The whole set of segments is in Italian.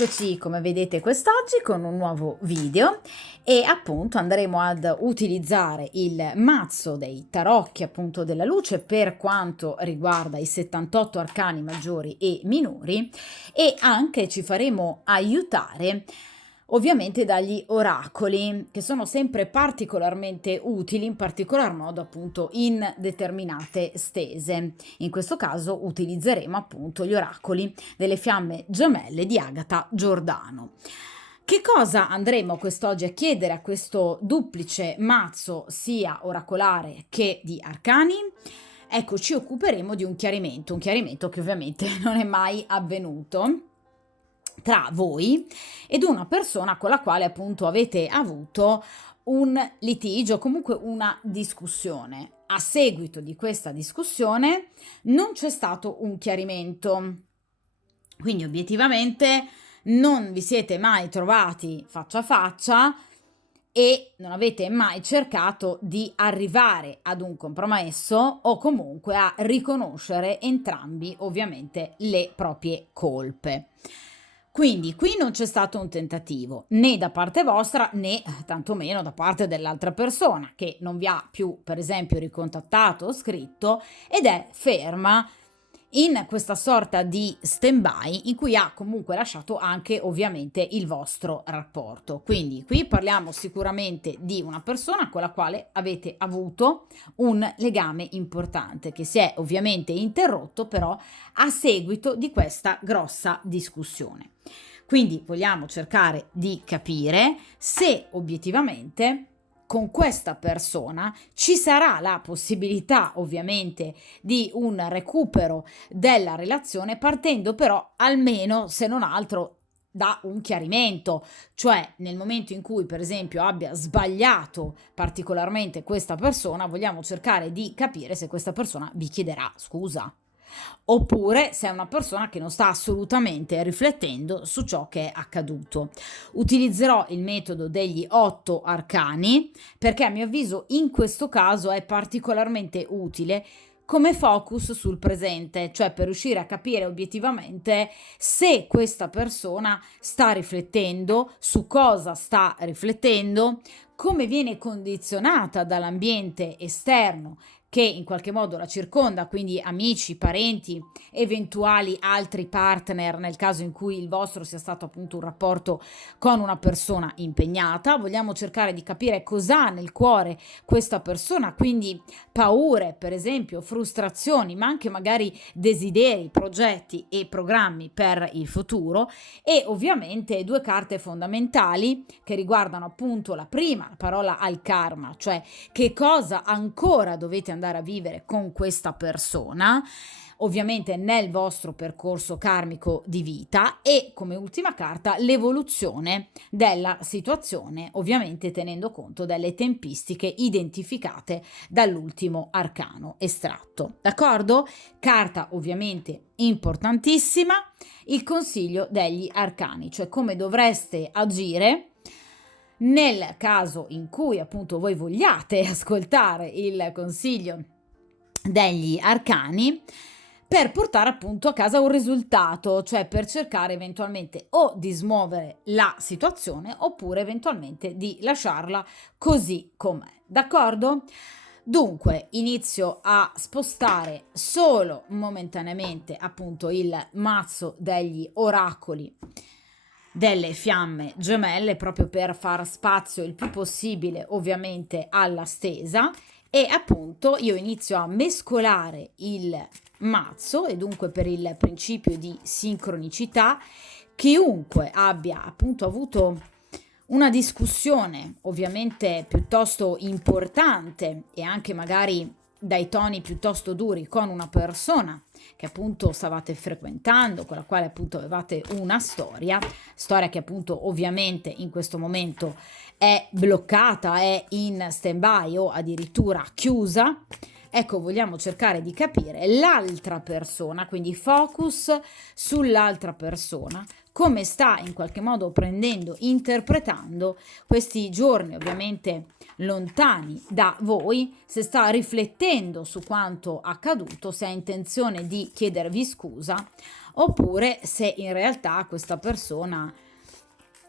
Eccoci, come vedete quest'oggi con un nuovo video e appunto andremo ad utilizzare il mazzo dei tarocchi appunto della luce per quanto riguarda i 78 arcani maggiori e minori e anche ci faremo aiutare ovviamente dagli oracoli, che sono sempre particolarmente utili, in particolar modo appunto in determinate stese. In questo caso utilizzeremo appunto gli oracoli delle fiamme gemelle di Agata Giordano. Che cosa andremo quest'oggi a chiedere a questo duplice mazzo sia oracolare che di arcani? Ecco, ci occuperemo di un chiarimento che ovviamente non è mai avvenuto tra voi ed una persona con la quale appunto avete avuto un litigio, comunque una discussione. A seguito di questa discussione non c'è stato un chiarimento, quindi obiettivamente non vi siete mai trovati faccia a faccia e non avete mai cercato di arrivare ad un compromesso o comunque a riconoscere entrambi ovviamente le proprie colpe. Quindi qui non c'è stato un tentativo né da parte vostra né tantomeno da parte dell'altra persona che non vi ha più per esempio ricontattato o scritto ed è ferma in questa sorta di stand-by in cui ha comunque lasciato anche ovviamente il vostro rapporto. Quindi qui parliamo sicuramente di una persona con la quale avete avuto un legame importante che si è ovviamente interrotto però a seguito di questa grossa discussione. Quindi vogliamo cercare di capire se obiettivamente con questa persona ci sarà la possibilità ovviamente di un recupero della relazione partendo però almeno se non altro da un chiarimento, cioè nel momento in cui per esempio abbia sbagliato particolarmente questa persona vogliamo cercare di capire se questa persona vi chiederà scusa. Oppure se è una persona che non sta assolutamente riflettendo su ciò che è accaduto. Utilizzerò il metodo degli 8 arcani perché a mio avviso in questo caso è particolarmente utile come focus sul presente, cioè per riuscire a capire obiettivamente se questa persona sta riflettendo, su cosa sta riflettendo, come viene condizionata dall'ambiente esterno che in qualche modo la circonda, quindi amici, parenti, eventuali altri partner nel caso in cui il vostro sia stato appunto un rapporto con una persona impegnata. Vogliamo cercare di capire cos'ha nel cuore questa persona, quindi paure, per esempio, frustrazioni, ma anche magari desideri, progetti e programmi per il futuro e ovviamente 2 carte fondamentali che riguardano appunto la prima, la parola al karma, cioè che cosa ancora dovete andare a vivere con questa persona ovviamente nel vostro percorso karmico di vita e come ultima carta l'evoluzione della situazione ovviamente tenendo conto delle tempistiche identificate dall'ultimo arcano estratto, d'accordo? Carta ovviamente importantissima, il consiglio degli arcani, cioè come dovreste agire nel caso in cui appunto voi vogliate ascoltare il consiglio degli arcani per portare appunto a casa un risultato, cioè per cercare eventualmente o di smuovere la situazione oppure eventualmente di lasciarla così com'è, d'accordo? Dunque inizio a spostare solo momentaneamente appunto il mazzo degli oracoli delle fiamme gemelle proprio per far spazio il più possibile ovviamente alla stesa e appunto io inizio a mescolare il mazzo e dunque per il principio di sincronicità chiunque abbia appunto avuto una discussione ovviamente piuttosto importante e anche magari dai toni piuttosto duri con una persona che appunto stavate frequentando, con la quale appunto avevate una storia che appunto ovviamente in questo momento è bloccata, è in stand-by o addirittura chiusa. Ecco, vogliamo cercare di capire l'altra persona, quindi focus sull'altra persona, come sta in qualche modo prendendo, interpretando questi giorni ovviamente lontani da voi, se sta riflettendo su quanto accaduto, se ha intenzione di chiedervi scusa, oppure se in realtà questa persona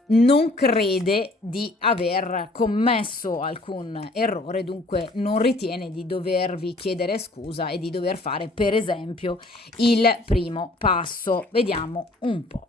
non crede di aver commesso alcun errore, dunque non ritiene di dovervi chiedere scusa e di dover fare, per esempio, il primo passo. Vediamo un po'.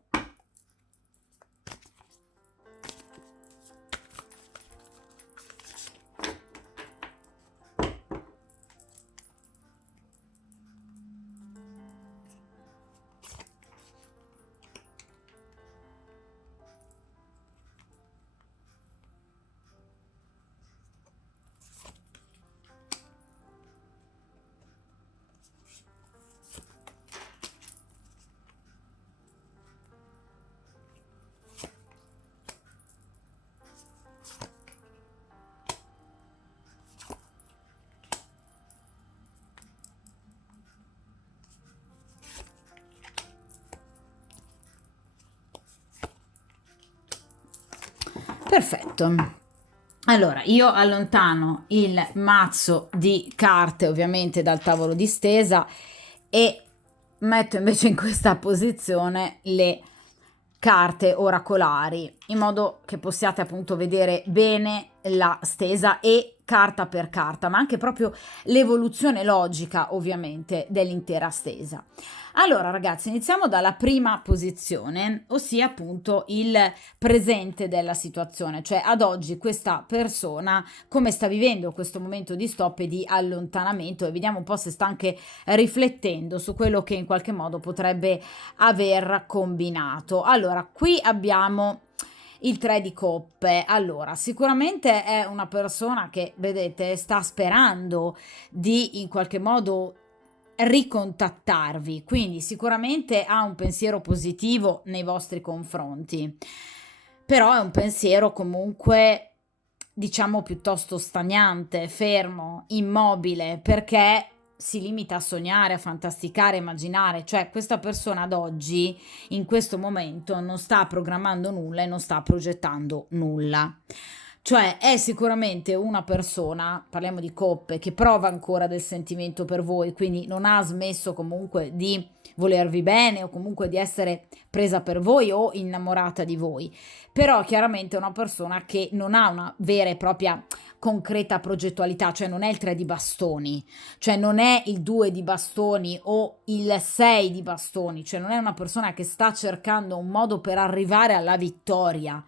Perfetto. Allora, io allontano il mazzo di carte ovviamente dal tavolo di stesa e metto invece in questa posizione le carte oracolari, in modo che possiate appunto vedere bene la stesa e carta per carta, ma anche proprio l'evoluzione logica ovviamente dell'intera stesa. Allora ragazzi, iniziamo dalla prima posizione, ossia appunto il presente della situazione, cioè ad oggi questa persona come sta vivendo questo momento di stop e di allontanamento, e vediamo un po' se sta anche riflettendo su quello che in qualche modo potrebbe aver combinato. Allora, qui abbiamo il 3 di coppe. Allora, sicuramente è una persona che, vedete, sta sperando di in qualche modo ricontattarvi, quindi sicuramente ha un pensiero positivo nei vostri confronti, però è un pensiero comunque diciamo piuttosto stagnante, fermo, immobile, perché si limita a sognare, a fantasticare, a immaginare, cioè questa persona ad oggi, in questo momento, non sta programmando nulla e non sta progettando nulla. Cioè è sicuramente una persona, parliamo di coppe, che prova ancora del sentimento per voi, quindi non ha smesso comunque di volervi bene o comunque di essere presa per voi o innamorata di voi, però chiaramente è una persona che non ha una vera e propria concreta progettualità, cioè non è il 3 di bastoni, cioè non è il 2 di bastoni o il 6 di bastoni, cioè non è una persona che sta cercando un modo per arrivare alla vittoria,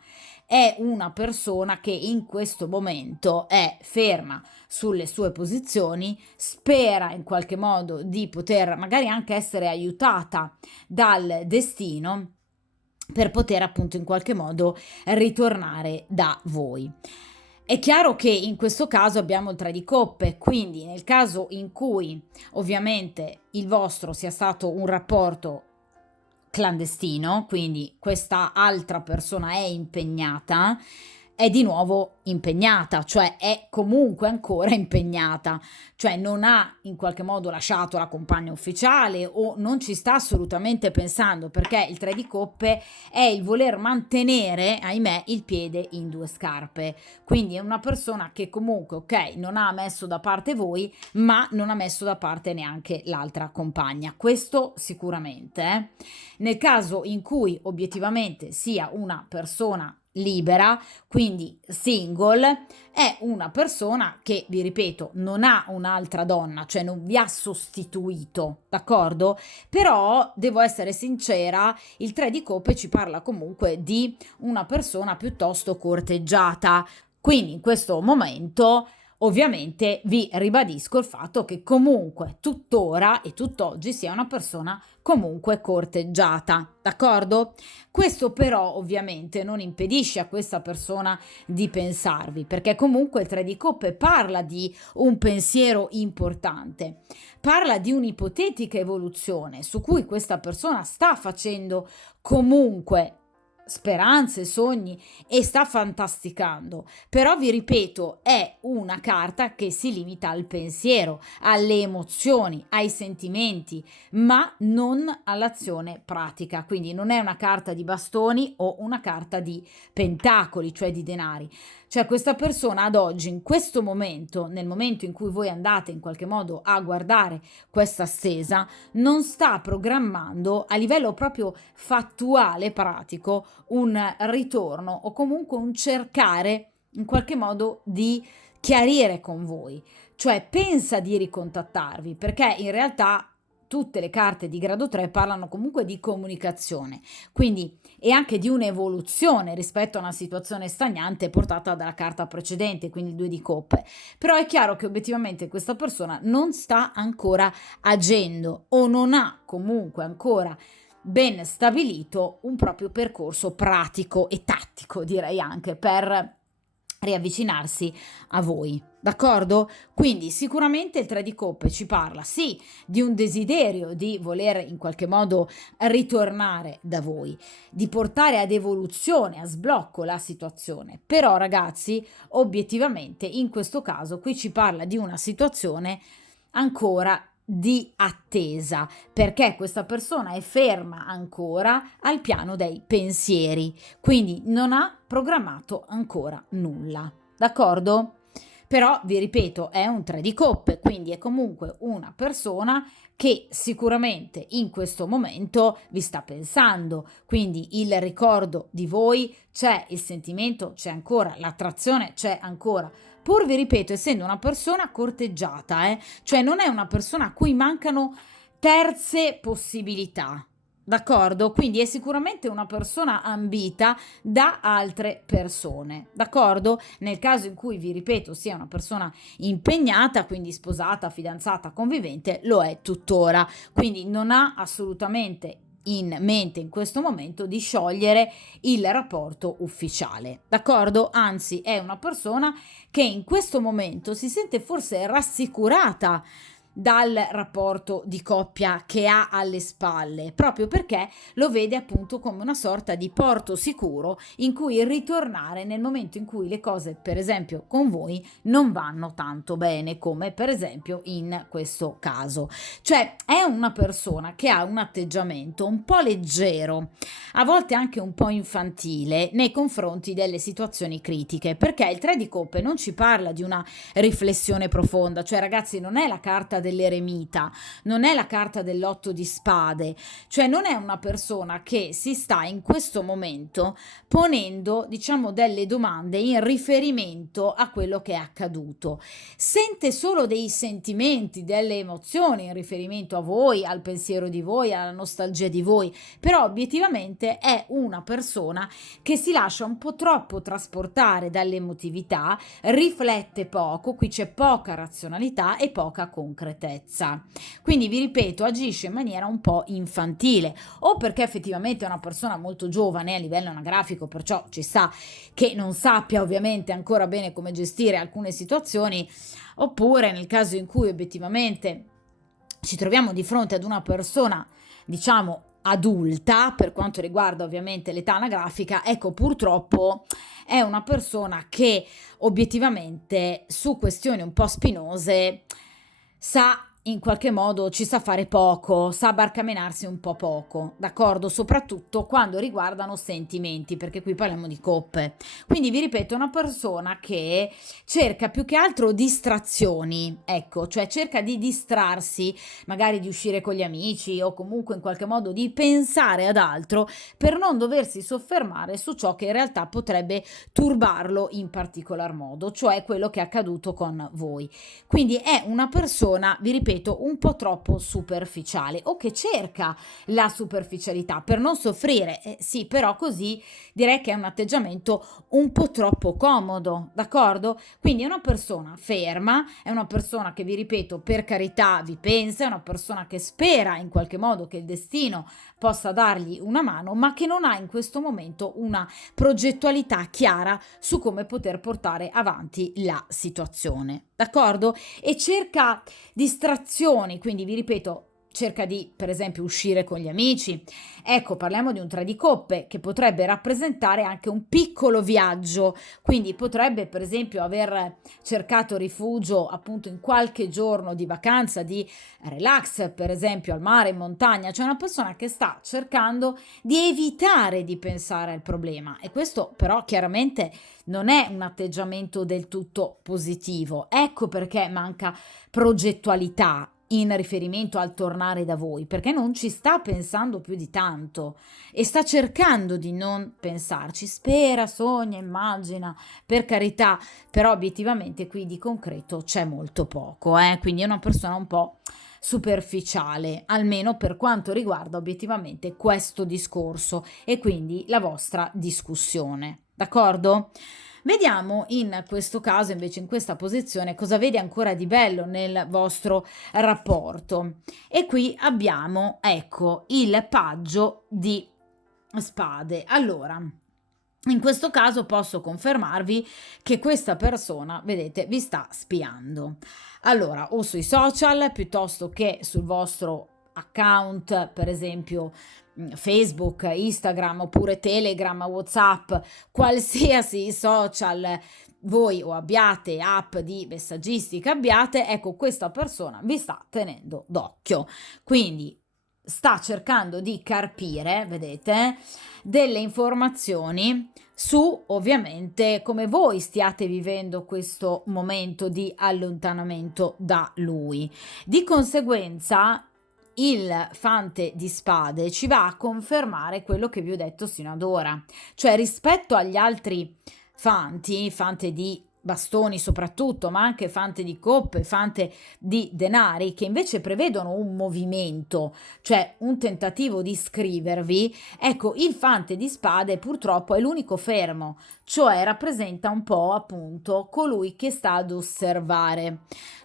è una persona che in questo momento è ferma sulle sue posizioni, spera in qualche modo di poter magari anche essere aiutata dal destino per poter appunto in qualche modo ritornare da voi. È chiaro che in questo caso abbiamo il 3 di coppe, quindi nel caso in cui ovviamente il vostro sia stato un rapporto clandestino, quindi questa altra persona è impegnata, è di nuovo impegnata, cioè è comunque ancora impegnata, cioè non ha in qualche modo lasciato la compagna ufficiale o non ci sta assolutamente pensando, perché il 3 di coppe è il voler mantenere, ahimè, il piede in due scarpe. Quindi è una persona che comunque, ok, non ha messo da parte voi, ma non ha messo da parte neanche l'altra compagna. Questo sicuramente. Nel caso in cui obiettivamente sia una persona libera, quindi single, è una persona che, vi ripeto, non ha un'altra donna, cioè non vi ha sostituito, d'accordo? Però devo essere sincera, il 3 di coppe ci parla comunque di una persona piuttosto corteggiata, quindi in questo momento ovviamente vi ribadisco il fatto che comunque tuttora e tutt'oggi sia una persona comunque corteggiata, d'accordo? Questo però ovviamente non impedisce a questa persona di pensarvi, perché comunque il 3 di coppe parla di un pensiero importante, parla di un'ipotetica evoluzione su cui questa persona sta facendo comunque speranze, sogni e sta fantasticando. Però vi ripeto, è una carta che si limita al pensiero, alle emozioni, ai sentimenti, ma non all'azione pratica. Quindi non è una carta di bastoni o una carta di pentacoli, cioè di denari. Cioè questa persona ad oggi, in questo momento, nel momento in cui voi andate in qualche modo a guardare questa stesa, non sta programmando a livello proprio fattuale, pratico, un ritorno o comunque un cercare in qualche modo di chiarire con voi. Cioè pensa di ricontattarvi perché in realtà tutte le carte di grado 3 parlano comunque di comunicazione, quindi e anche di un'evoluzione rispetto a una situazione stagnante portata dalla carta precedente, quindi il 2 di coppe. Però è chiaro che obiettivamente questa persona non sta ancora agendo o non ha comunque ancora ben stabilito un proprio percorso pratico e tattico, direi anche, per riavvicinarsi a voi. D'accordo? Quindi sicuramente il 3 di coppe ci parla sì di un desiderio di voler in qualche modo ritornare da voi, di portare ad evoluzione, a sblocco la situazione. Però ragazzi, obiettivamente in questo caso qui ci parla di una situazione ancora di attesa, perché questa persona è ferma ancora al piano dei pensieri, quindi non ha programmato ancora nulla, d'accordo? Però vi ripeto, è un 3 di coppe, quindi è comunque una persona che sicuramente in questo momento vi sta pensando, quindi il ricordo di voi c'è, il sentimento c'è ancora, l'attrazione c'è ancora. Pur vi ripeto, essendo una persona corteggiata, cioè non è una persona a cui mancano terze possibilità. D'accordo? Quindi è sicuramente una persona ambita da altre persone, d'accordo? Nel caso in cui, vi ripeto, sia una persona impegnata, quindi sposata, fidanzata, convivente, lo è tuttora. Quindi non ha assolutamente in mente in questo momento di sciogliere il rapporto ufficiale, d'accordo? Anzi, è una persona che in questo momento si sente forse rassicurata dal rapporto di coppia che ha alle spalle, proprio perché lo vede appunto come una sorta di porto sicuro in cui ritornare nel momento in cui le cose, per esempio con voi, non vanno tanto bene, come per esempio in questo caso. Cioè è una persona che ha un atteggiamento un po' leggero, a volte anche un po' infantile nei confronti delle situazioni critiche, perché il 3 di coppe non ci parla di una riflessione profonda, cioè ragazzi non è la carta dell'eremita, non è la carta dell'8 di spade, cioè non è una persona che si sta in questo momento ponendo, diciamo, delle domande in riferimento a quello che è accaduto. Sente solo dei sentimenti, delle emozioni in riferimento a voi, al pensiero di voi, alla nostalgia di voi, però obiettivamente è una persona che si lascia un po' troppo trasportare dall'emotività, riflette poco, qui c'è poca razionalità e poca concretezza. Quindi vi ripeto, agisce in maniera un po' infantile, o perché effettivamente è una persona molto giovane a livello anagrafico, perciò ci sta che non sappia ovviamente ancora bene come gestire alcune situazioni, oppure nel caso in cui obiettivamente ci troviamo di fronte ad una persona, diciamo, adulta per quanto riguarda ovviamente l'età anagrafica, ecco purtroppo è una persona che obiettivamente su questioni un po' spinose sa in qualche modo ci sa fare poco, sa barcamenarsi un po' poco, d'accordo? Soprattutto quando riguardano sentimenti, perché qui parliamo di coppe. Quindi vi ripeto, è una persona che cerca più che altro distrazioni, ecco, cioè cerca di distrarsi, magari di uscire con gli amici o comunque in qualche modo di pensare ad altro per non doversi soffermare su ciò che in realtà potrebbe turbarlo in particolar modo, cioè quello che è accaduto con voi. Quindi è una persona, vi ripeto, un po' troppo superficiale o che cerca la superficialità per non soffrire. Sì, però così direi che è un atteggiamento un po' troppo comodo, d'accordo? Quindi è una persona ferma, è una persona che, vi ripeto, per carità vi pensa, è una persona che spera in qualche modo che il destino possa dargli una mano, ma che non ha in questo momento una progettualità chiara su come poter portare avanti la situazione, d'accordo? E cerca distrazioni, quindi vi ripeto, cerca di, per esempio, uscire con gli amici. Ecco, parliamo di un 3 di coppe che potrebbe rappresentare anche un piccolo viaggio, quindi potrebbe, per esempio, aver cercato rifugio appunto in qualche giorno di vacanza, di relax, per esempio al mare, in montagna. C'è una persona che sta cercando di evitare di pensare al problema, e questo però chiaramente non è un atteggiamento del tutto positivo. Ecco perché manca progettualità in riferimento al tornare da voi, perché non ci sta pensando più di tanto e sta cercando di non pensarci. Spera, sogna, immagina, per carità, però obiettivamente qui di concreto c'è molto poco, quindi è una persona un po' superficiale, almeno per quanto riguarda obiettivamente questo discorso e quindi la vostra discussione. D'accordo? Vediamo in questo caso, invece, in questa posizione, cosa vede ancora di bello nel vostro rapporto. E qui abbiamo, ecco, il paggio di spade. Allora, in questo caso posso confermarvi che questa persona, vedete, vi sta spiando. Allora, o sui social piuttosto che sul vostro account, per esempio Facebook, Instagram oppure Telegram, WhatsApp, qualsiasi social voi o abbiate, app di messaggistica abbiate, ecco, questa persona vi sta tenendo d'occhio. Quindi sta cercando di carpire, vedete, delle informazioni su ovviamente come voi stiate vivendo questo momento di allontanamento da lui. Di conseguenza il fante di spade ci va a confermare quello che vi ho detto sino ad ora, cioè rispetto agli altri fanti, fante di bastoni soprattutto, ma anche fante di coppe, fante di denari, che invece prevedono un movimento, cioè un tentativo di scrivervi. Ecco, il fante di spade purtroppo è l'unico fermo, cioè rappresenta un po' appunto colui che sta ad osservare.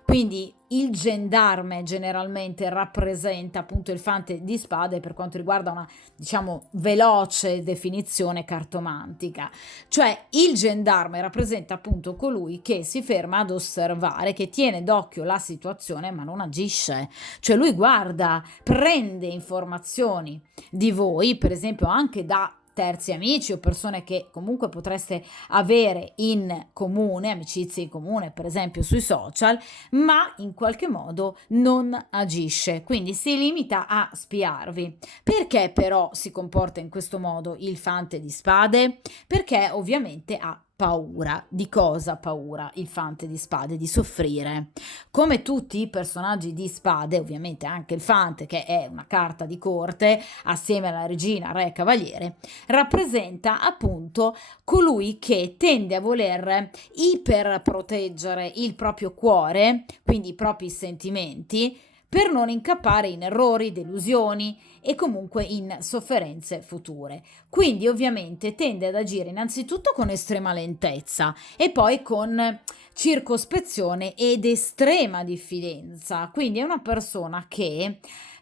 Quindi il gendarme generalmente rappresenta appunto il fante di spade per quanto riguarda una, diciamo, veloce definizione cartomantica. Cioè il gendarme rappresenta appunto colui che si ferma ad osservare, che tiene d'occhio la situazione ma non agisce. Cioè lui guarda, prende informazioni di voi, per esempio anche da terzi amici o persone che comunque potreste avere in comune, amicizie in comune, per esempio sui social, ma in qualche modo non agisce, quindi si limita a spiarvi. Perché però si comporta in questo modo il fante di spade? Perché ovviamente ha paura. Di cosa ha paura il fante di spade? Di soffrire. Come tutti i personaggi di spade, ovviamente anche il fante, che è una carta di corte, assieme alla regina, re e cavaliere, rappresenta appunto colui che tende a voler iperproteggere il proprio cuore, quindi i propri sentimenti, per non incappare in errori, delusioni e comunque in sofferenze future. Quindi ovviamente tende ad agire innanzitutto con estrema lentezza e poi con circospezione ed estrema diffidenza. Quindi è una persona che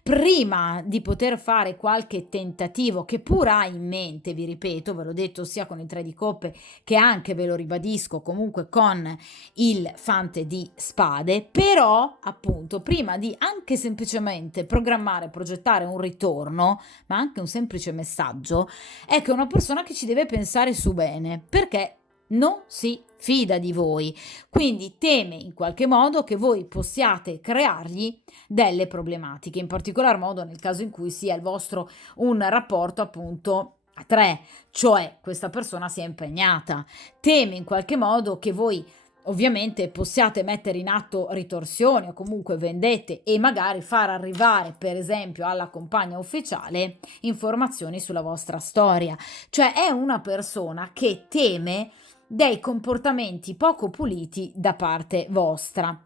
prima di poter fare qualche tentativo che pur ha in mente, vi ripeto, ve l'ho detto sia con il 3 di coppe che anche, ve lo ribadisco, comunque con il fante di spade, però appunto prima di anche semplicemente programmare, progettare un ritorno, ma anche un semplice messaggio, è che è una persona che ci deve pensare su bene, perché non si fida di voi, quindi teme in qualche modo che voi possiate creargli delle problematiche, in particolar modo nel caso in cui sia il vostro un rapporto appunto a tre, cioè questa persona sia impegnata, teme in qualche modo che voi ovviamente possiate mettere in atto ritorsioni o comunque vendette e magari far arrivare per esempio alla compagna ufficiale informazioni sulla vostra storia, cioè è una persona che teme dei comportamenti poco puliti da parte vostra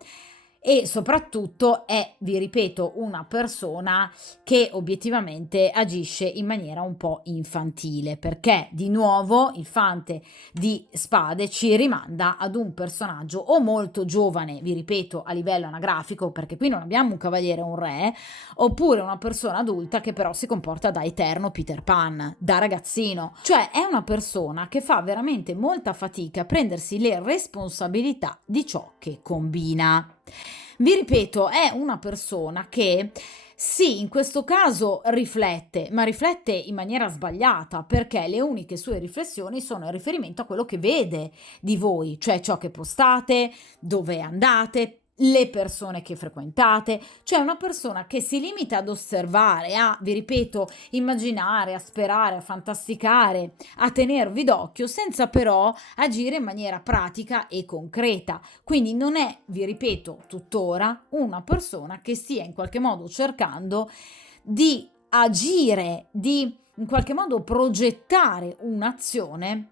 e soprattutto è, vi ripeto, una persona che obiettivamente agisce in maniera un po' infantile, perché di nuovo il fante di spade ci rimanda ad un personaggio o molto giovane, vi ripeto, a livello anagrafico, perché qui non abbiamo un cavaliere o un re, oppure una persona adulta che però si comporta da eterno Peter Pan, da ragazzino, cioè è una persona che fa veramente molta fatica a prendersi le responsabilità di ciò che combina. Vi ripeto, è una persona che Sì, in questo caso riflette, ma riflette in maniera sbagliata, perché le uniche sue riflessioni sono in riferimento a quello che vede di voi, cioè ciò che postate, dove andate, le persone che frequentate, cioè una persona che si limita ad osservare, a, vi ripeto, immaginare, a sperare, a fantasticare, a tenervi d'occhio, senza però agire in maniera pratica e concreta. Quindi non è, vi ripeto, tuttora una persona che stia in qualche modo cercando di agire, di in qualche modo progettare un'azione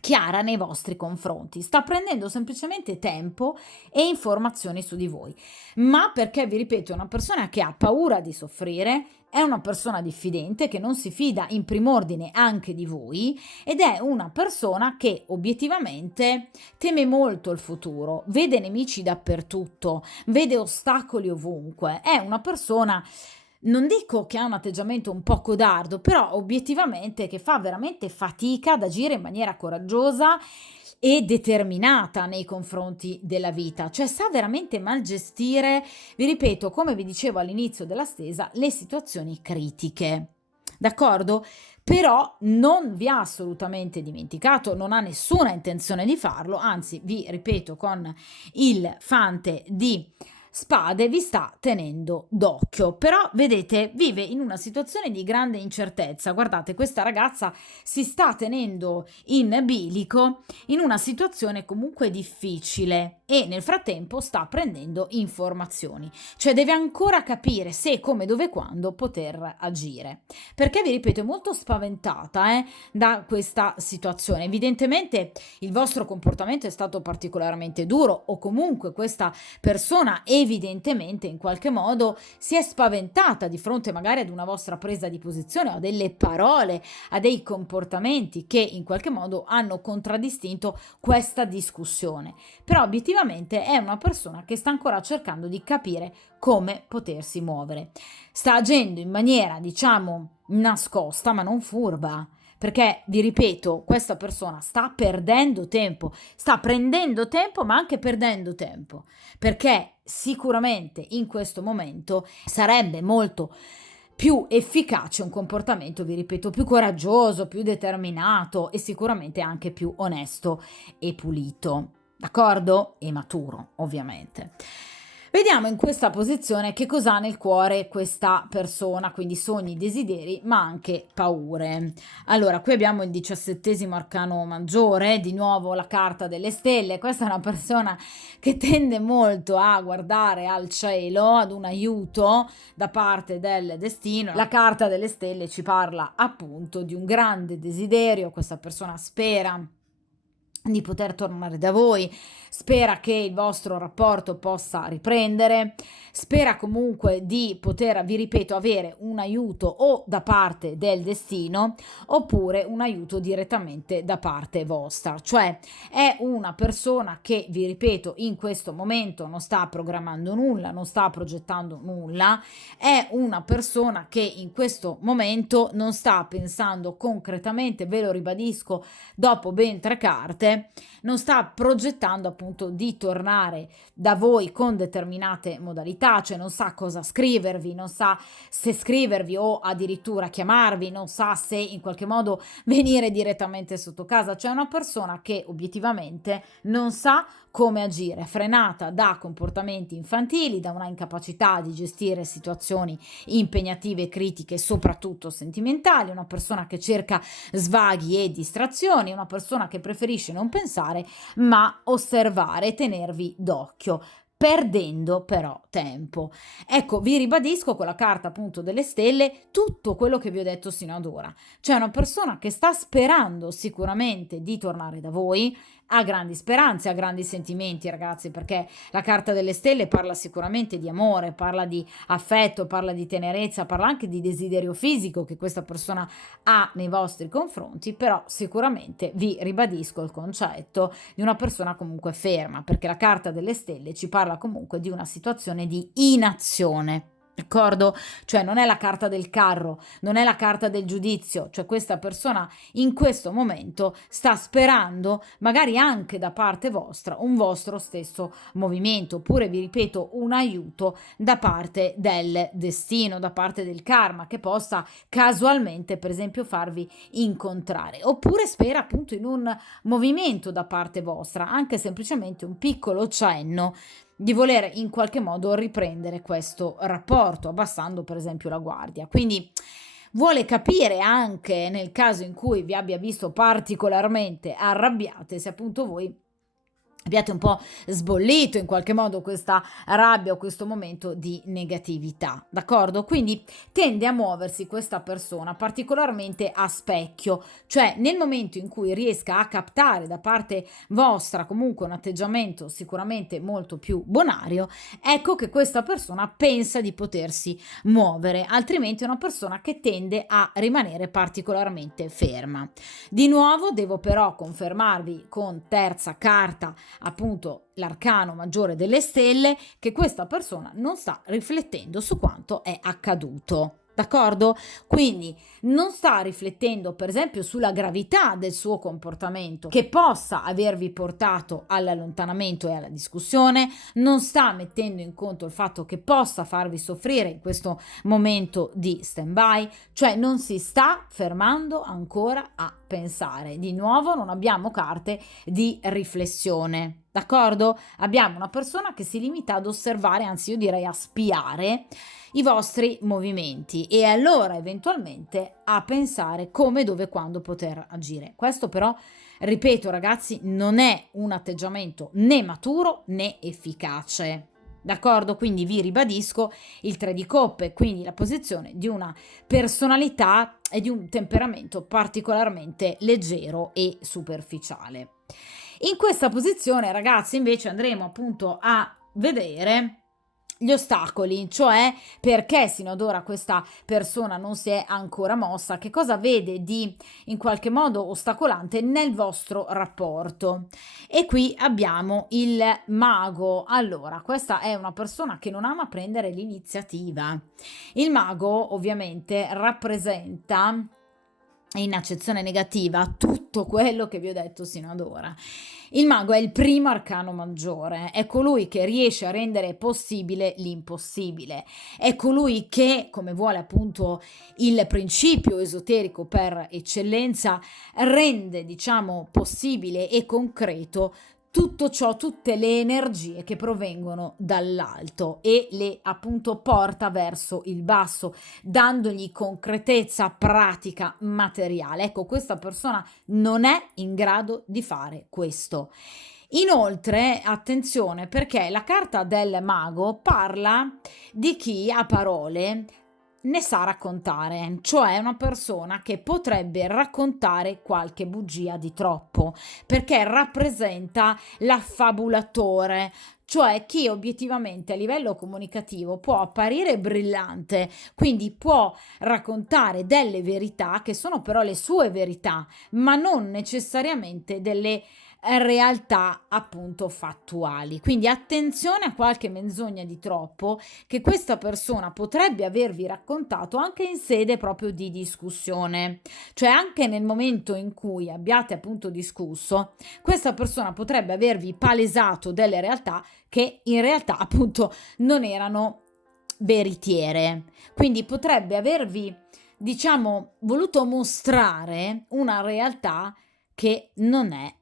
chiara nei vostri confronti. Sta prendendo semplicemente tempo e informazioni su di voi, ma perché, vi ripeto, è una persona che ha paura di soffrire, è una persona diffidente che non si fida in prim'ordine anche di voi ed è una persona che obiettivamente teme molto il futuro, vede nemici dappertutto, vede ostacoli ovunque, è una persona, non dico che ha un atteggiamento un po' codardo, però obiettivamente che fa veramente fatica ad agire in maniera coraggiosa e determinata nei confronti della vita, cioè sa veramente mal gestire, vi ripeto, come vi dicevo all'inizio della stesa, le situazioni critiche. D'accordo? Però non vi ha assolutamente dimenticato, non ha nessuna intenzione di farlo, anzi, vi ripeto, con il fante di spade vi sta tenendo d'occhio, però vedete, vive in una situazione di grande incertezza. Guardate, questa ragazza si sta tenendo in bilico in una situazione comunque difficile e nel frattempo sta prendendo informazioni, cioè deve ancora capire se, come, dove, quando poter agire. Perché vi ripeto, è molto spaventata da questa situazione. Evidentemente il vostro comportamento è stato particolarmente duro o comunque questa persona evidentemente in qualche modo si è spaventata di fronte magari ad una vostra presa di posizione o a delle parole, a dei comportamenti che in qualche modo hanno contraddistinto questa discussione. Però obiettivamente è una persona che sta ancora cercando di capire come potersi muovere. Sta agendo in maniera, diciamo, nascosta, ma non furba. Perché, vi ripeto, questa persona sta perdendo tempo, sta prendendo tempo, ma anche perdendo tempo, perché sicuramente in questo momento sarebbe molto più efficace un comportamento, vi ripeto, più coraggioso, più determinato e sicuramente anche più onesto e pulito, d'accordo? E maturo, ovviamente. Vediamo in questa posizione che cosa ha nel cuore questa persona, quindi sogni, desideri, ma anche paure. Allora, qui abbiamo il 17° arcano maggiore, di nuovo la carta delle stelle. Questa è una persona che tende molto a guardare al cielo, ad un aiuto da parte del destino. La carta delle stelle ci parla appunto di un grande desiderio, questa persona spera di poter tornare da voi, spera che il vostro rapporto possa riprendere, spera comunque di poter, vi ripeto, avere un aiuto o da parte del destino oppure un aiuto direttamente da parte vostra, cioè è una persona che, vi ripeto, in questo momento non sta programmando nulla, non sta progettando nulla, è una persona che in questo momento non sta pensando concretamente, ve lo ribadisco, dopo ben 3 carte, non sta progettando appunto di tornare da voi con determinate modalità, cioè non sa cosa scrivervi, non sa se scrivervi o addirittura chiamarvi, non sa se in qualche modo venire direttamente sotto casa, cioè una persona che obiettivamente non sa come agire, frenata da comportamenti infantili, da una incapacità di gestire situazioni impegnative, critiche, soprattutto sentimentali, una persona che cerca svaghi e distrazioni, una persona che preferisce non pensare ma osservare e tenervi d'occhio, perdendo però tempo. Ecco, vi ribadisco con la carta appunto delle stelle tutto quello che vi ho detto sino ad ora. C'è una persona che sta sperando sicuramente di tornare da voi, ha grandi speranze, ha grandi sentimenti, ragazzi, perché la carta delle stelle parla sicuramente di amore, parla di affetto, parla di tenerezza, parla anche di desiderio fisico che questa persona ha nei vostri confronti, però sicuramente vi ribadisco il concetto di una persona comunque ferma, perché la carta delle stelle ci parla comunque di una situazione di inazione. D'accordo? Cioè non è la carta del carro, non è la carta del giudizio, cioè questa persona in questo momento sta sperando, magari anche da parte vostra, un vostro stesso movimento, oppure vi ripeto, un aiuto da parte del destino, da parte del karma, che possa casualmente, per esempio, farvi incontrare, oppure spera appunto in un movimento da parte vostra, anche semplicemente un piccolo cenno di voler in qualche modo riprendere questo rapporto, abbassando per esempio la guardia. Quindi vuole capire anche nel caso in cui vi abbia visto particolarmente arrabbiate, se appunto voi abbiate un po' sbollito in qualche modo questa rabbia o questo momento di negatività, d'accordo? Quindi tende a muoversi questa persona particolarmente a specchio, cioè nel momento in cui riesca a captare da parte vostra comunque un atteggiamento sicuramente molto più bonario, ecco che questa persona pensa di potersi muovere, altrimenti è una persona che tende a rimanere particolarmente ferma. Di nuovo devo però confermarvi con terza carta, appunto l'arcano maggiore delle stelle, che questa persona non sta riflettendo su quanto è accaduto. D'accordo? Quindi non sta riflettendo, per esempio, sulla gravità del suo comportamento che possa avervi portato all'allontanamento e alla discussione, non sta mettendo in conto il fatto che possa farvi soffrire in questo momento di stand-by, cioè non si sta fermando ancora a pensare. Di nuovo non abbiamo carte di riflessione. D'accordo? Abbiamo una persona che si limita ad osservare, anzi io direi a spiare i vostri movimenti e allora eventualmente a pensare come, dove, quando poter agire. Questo però, ripeto ragazzi, non è un atteggiamento né maturo né efficace. D'accordo? Quindi vi ribadisco il 3 di coppe, quindi la posizione di una personalità e di un temperamento particolarmente leggero e superficiale. In questa posizione, ragazzi, invece andremo appunto a vedere gli ostacoli, cioè perché sino ad ora questa persona non si è ancora mossa, che cosa vede di in qualche modo ostacolante nel vostro rapporto. E qui abbiamo il mago. Allora, questa è una persona che non ama prendere l'iniziativa. Il mago ovviamente rappresenta in accezione negativa tutto quello che vi ho detto sino ad ora. Il mago è il primo arcano maggiore, è colui che riesce a rendere possibile l'impossibile, è colui che, come vuole appunto il principio esoterico per eccellenza, rende, diciamo, possibile e concreto tutto ciò, tutte le energie che provengono dall'alto e le appunto porta verso il basso, dandogli concretezza pratica materiale. Ecco, questa persona non è in grado di fare questo. Inoltre, attenzione, perché la carta del mago parla di chi a parole ne sa raccontare, cioè una persona che potrebbe raccontare qualche bugia di troppo, perché rappresenta l'affabulatore, cioè chi obiettivamente a livello comunicativo può apparire brillante, quindi può raccontare delle verità che sono però le sue verità, ma non necessariamente delle realtà appunto fattuali. Quindi attenzione a qualche menzogna di troppo che questa persona potrebbe avervi raccontato anche in sede proprio di discussione, cioè anche nel momento in cui abbiate appunto discusso, questa persona potrebbe avervi palesato delle realtà che in realtà appunto non erano veritiere. Quindi potrebbe avervi, diciamo, voluto mostrare una realtà che non è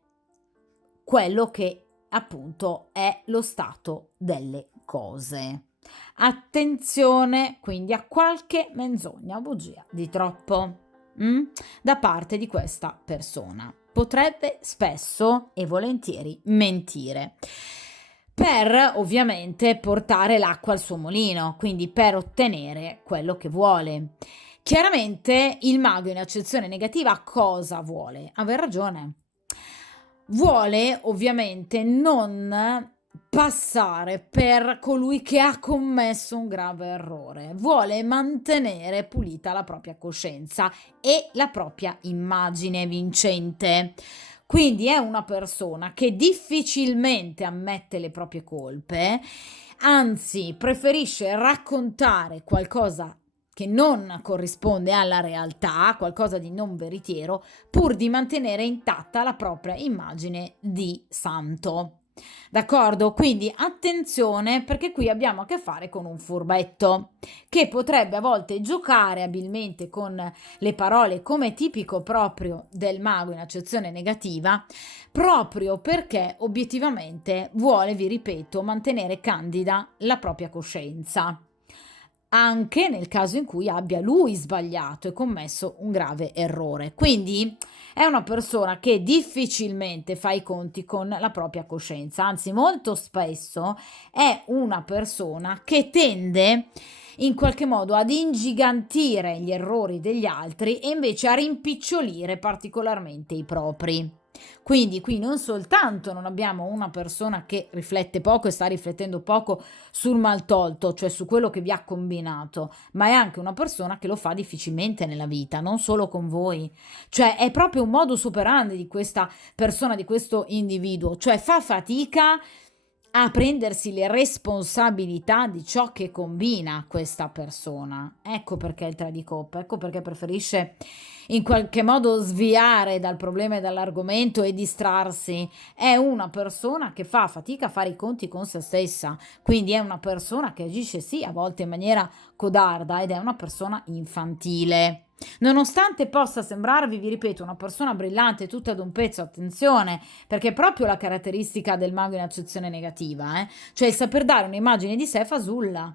quello che appunto è lo stato delle cose. Attenzione quindi a qualche menzogna o bugia di troppo da parte di questa persona. Potrebbe spesso e volentieri mentire per ovviamente portare l'acqua al suo mulino, quindi per ottenere quello che vuole. Chiaramente il mago in accezione negativa cosa vuole? Aver ragione. Vuole ovviamente non passare per colui che ha commesso un grave errore, vuole mantenere pulita la propria coscienza e la propria immagine vincente. Quindi è una persona che difficilmente ammette le proprie colpe, anzi preferisce raccontare qualcosa che non corrisponde alla realtà, qualcosa di non veritiero, pur di mantenere intatta la propria immagine di santo. D'accordo? Quindi attenzione, perché qui abbiamo a che fare con un furbetto che potrebbe a volte giocare abilmente con le parole, come è tipico proprio del mago in accezione negativa, proprio perché obiettivamente vuole, vi ripeto, mantenere candida la propria coscienza, anche nel caso in cui abbia lui sbagliato e commesso un grave errore. Quindi è una persona che difficilmente fa i conti con la propria coscienza, anzi molto spesso è una persona che tende in qualche modo ad ingigantire gli errori degli altri e invece a rimpicciolire particolarmente i propri. Quindi qui non soltanto non abbiamo una persona che riflette poco e sta riflettendo poco sul maltolto, cioè su quello che vi ha combinato, ma è anche una persona che lo fa difficilmente nella vita, non solo con voi. Cioè è proprio un modus operandi di questa persona, di questo individuo, cioè fa fatica a prendersi le responsabilità di ciò che combina questa persona. Ecco perché il 3 di coppe, ecco perché preferisce in qualche modo sviare dal problema e dall'argomento e distrarsi. È una persona che fa fatica a fare i conti con se stessa, quindi è una persona che agisce sì a volte in maniera codarda ed è una persona infantile. Nonostante possa sembrarvi, vi ripeto, una persona brillante tutta ad un pezzo, attenzione, perché è proprio la caratteristica del mago in accezione negativa, cioè il saper dare un'immagine di sé fasulla.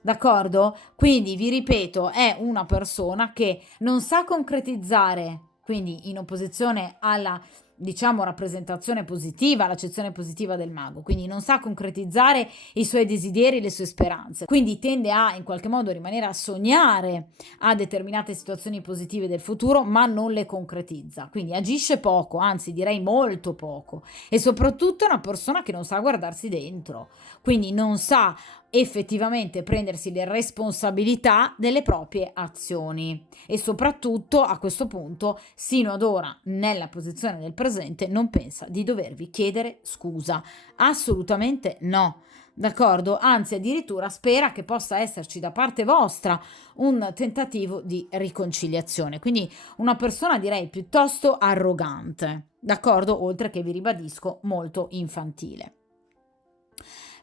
D'accordo? Quindi vi ripeto, è una persona che non sa concretizzare, quindi in opposizione alla, diciamo, rappresentazione positiva, l'accezione positiva del mago, quindi non sa concretizzare i suoi desideri, le sue speranze, quindi tende a in qualche modo rimanere a sognare a determinate situazioni positive del futuro, ma non le concretizza, quindi agisce poco, anzi direi molto poco, e soprattutto è una persona che non sa guardarsi dentro, quindi non sa effettivamente prendersi le responsabilità delle proprie azioni e soprattutto a questo punto sino ad ora nella posizione del presente non pensa di dovervi chiedere scusa, assolutamente no. D'accordo? Anzi, addirittura spera che possa esserci da parte vostra un tentativo di riconciliazione. Quindi una persona direi piuttosto arrogante, d'accordo? Oltre che vi ribadisco molto infantile.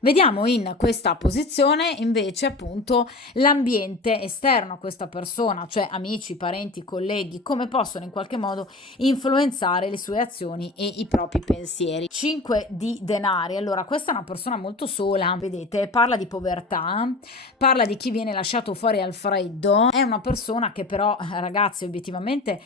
Vediamo in questa posizione invece appunto l'ambiente esterno a questa persona, cioè amici, parenti, colleghi, come possono in qualche modo influenzare le sue azioni e i propri pensieri. 5 di denari, allora questa è una persona molto sola, vedete, parla di povertà, parla di chi viene lasciato fuori al freddo, è una persona che però ragazzi obiettivamente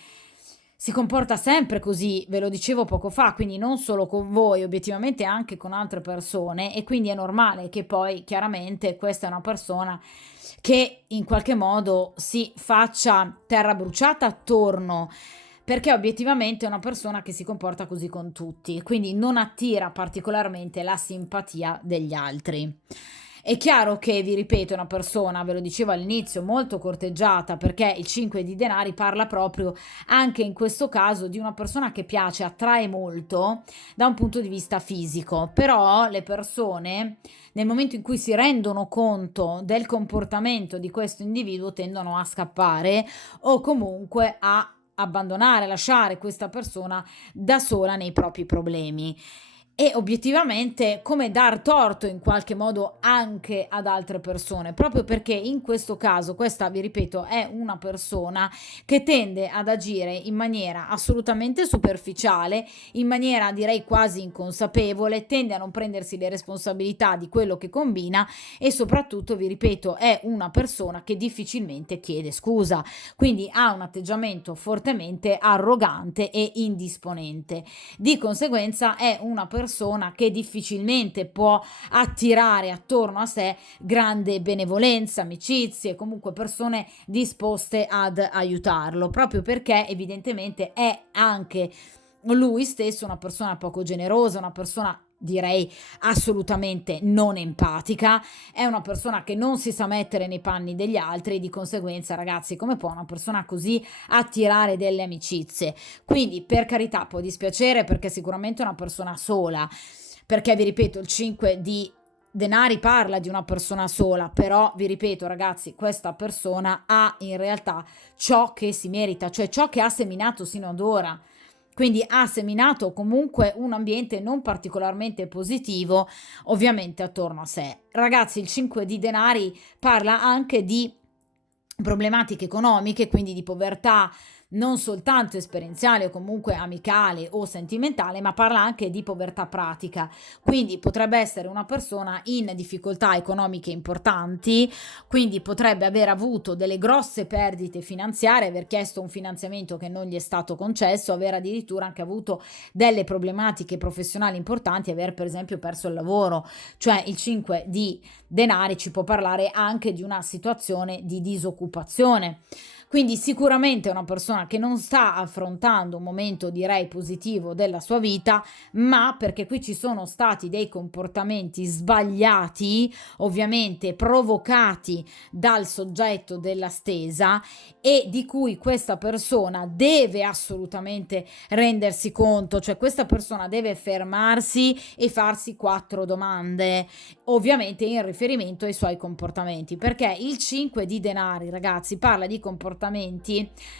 si comporta sempre così, ve lo dicevo poco fa, quindi non solo con voi, obiettivamente anche con altre persone e quindi è normale che poi chiaramente questa è una persona che in qualche modo si faccia terra bruciata attorno perché obiettivamente è una persona che si comporta così con tutti, quindi non attira particolarmente la simpatia degli altri. È chiaro che, vi ripeto, è una persona, ve lo dicevo all'inizio, molto corteggiata perché il 5 di denari parla proprio anche in questo caso di una persona che piace, attrae molto da un punto di vista fisico, però le persone nel momento in cui si rendono conto del comportamento di questo individuo tendono a scappare o comunque a abbandonare, lasciare questa persona da sola nei propri problemi. E obiettivamente come dar torto in qualche modo anche ad altre persone, proprio perché in questo caso questa, vi ripeto, è una persona che tende ad agire in maniera assolutamente superficiale, in maniera direi quasi inconsapevole, tende a non prendersi le responsabilità di quello che combina e soprattutto, vi ripeto, è una persona che difficilmente chiede scusa, quindi ha un atteggiamento fortemente arrogante e indisponente. Di conseguenza è una persona che difficilmente può attirare attorno a sé grande benevolenza, amicizie, comunque persone disposte ad aiutarlo, proprio perché evidentemente è anche lui stesso una persona poco generosa, una persona direi assolutamente non empatica, è una persona che non si sa mettere nei panni degli altri e di conseguenza, ragazzi, come può una persona così attirare delle amicizie? Quindi, per carità, può dispiacere perché sicuramente è una persona sola, perché vi ripeto, il 5 di denari parla di una persona sola, però vi ripeto, ragazzi, questa persona ha in realtà ciò che si merita, cioè ciò che ha seminato sino ad ora. Quindi ha seminato comunque un ambiente non particolarmente positivo, ovviamente attorno a sé. Ragazzi, il 5 di denari parla anche di problematiche economiche, quindi di povertà non soltanto esperienziale o comunque amicale o sentimentale, ma parla anche di povertà pratica. Quindi potrebbe essere una persona in difficoltà economiche importanti, quindi potrebbe aver avuto delle grosse perdite finanziarie, aver chiesto un finanziamento che non gli è stato concesso, aver addirittura anche avuto delle problematiche professionali importanti, aver per esempio perso il lavoro. Cioè il 5 di denari ci può parlare anche di una situazione di disoccupazione. Quindi sicuramente è una persona che non sta affrontando un momento, direi, positivo della sua vita, ma perché qui ci sono stati dei comportamenti sbagliati, ovviamente provocati dal soggetto della stesa, e di cui questa persona deve assolutamente rendersi conto, cioè questa persona deve fermarsi e farsi 4 domande, ovviamente in riferimento ai suoi comportamenti, perché il 5 di denari, ragazzi, parla di comportamenti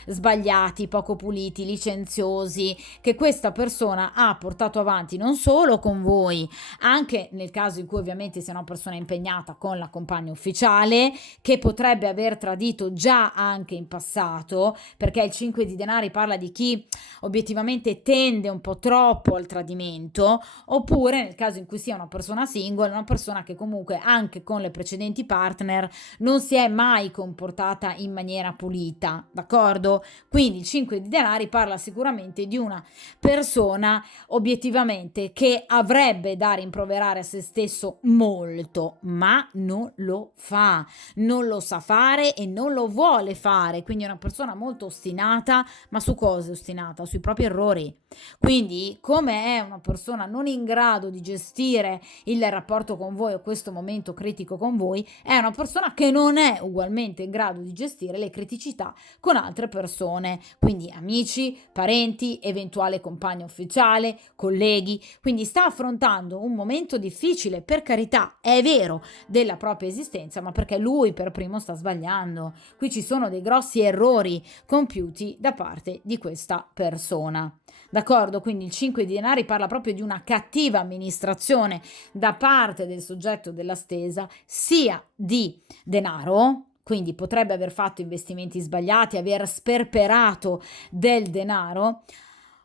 sbagliati, poco puliti, licenziosi, che questa persona ha portato avanti non solo con voi, anche nel caso in cui ovviamente sia una persona impegnata con la compagna ufficiale, che potrebbe aver tradito già anche in passato, perché il 5 di denari parla di chi obiettivamente tende un po' troppo al tradimento, oppure nel caso in cui sia una persona single, una persona che comunque anche con le precedenti partner non si è mai comportata in maniera pulita, d'accordo? Quindi il 5 di denari parla sicuramente di una persona obiettivamente che avrebbe da rimproverare a se stesso molto, ma non lo fa, non lo sa fare e non lo vuole fare, quindi è una persona molto ostinata, ma su cosa è ostinata? Sui propri errori. Quindi, come è una persona non in grado di gestire il rapporto con voi o questo momento critico con voi, è una persona che non è ugualmente in grado di gestire le criticità con altre persone, quindi amici, parenti, eventuale compagno ufficiale, colleghi. Quindi sta affrontando un momento difficile, per carità, è vero, della propria esistenza, ma perché lui per primo sta sbagliando. Qui ci sono dei grossi errori compiuti da parte di questa persona. D'accordo? Quindi il 5 di denari parla proprio di una cattiva amministrazione da parte del soggetto della stesa, sia di denaro, quindi potrebbe aver fatto investimenti sbagliati, aver sperperato del denaro,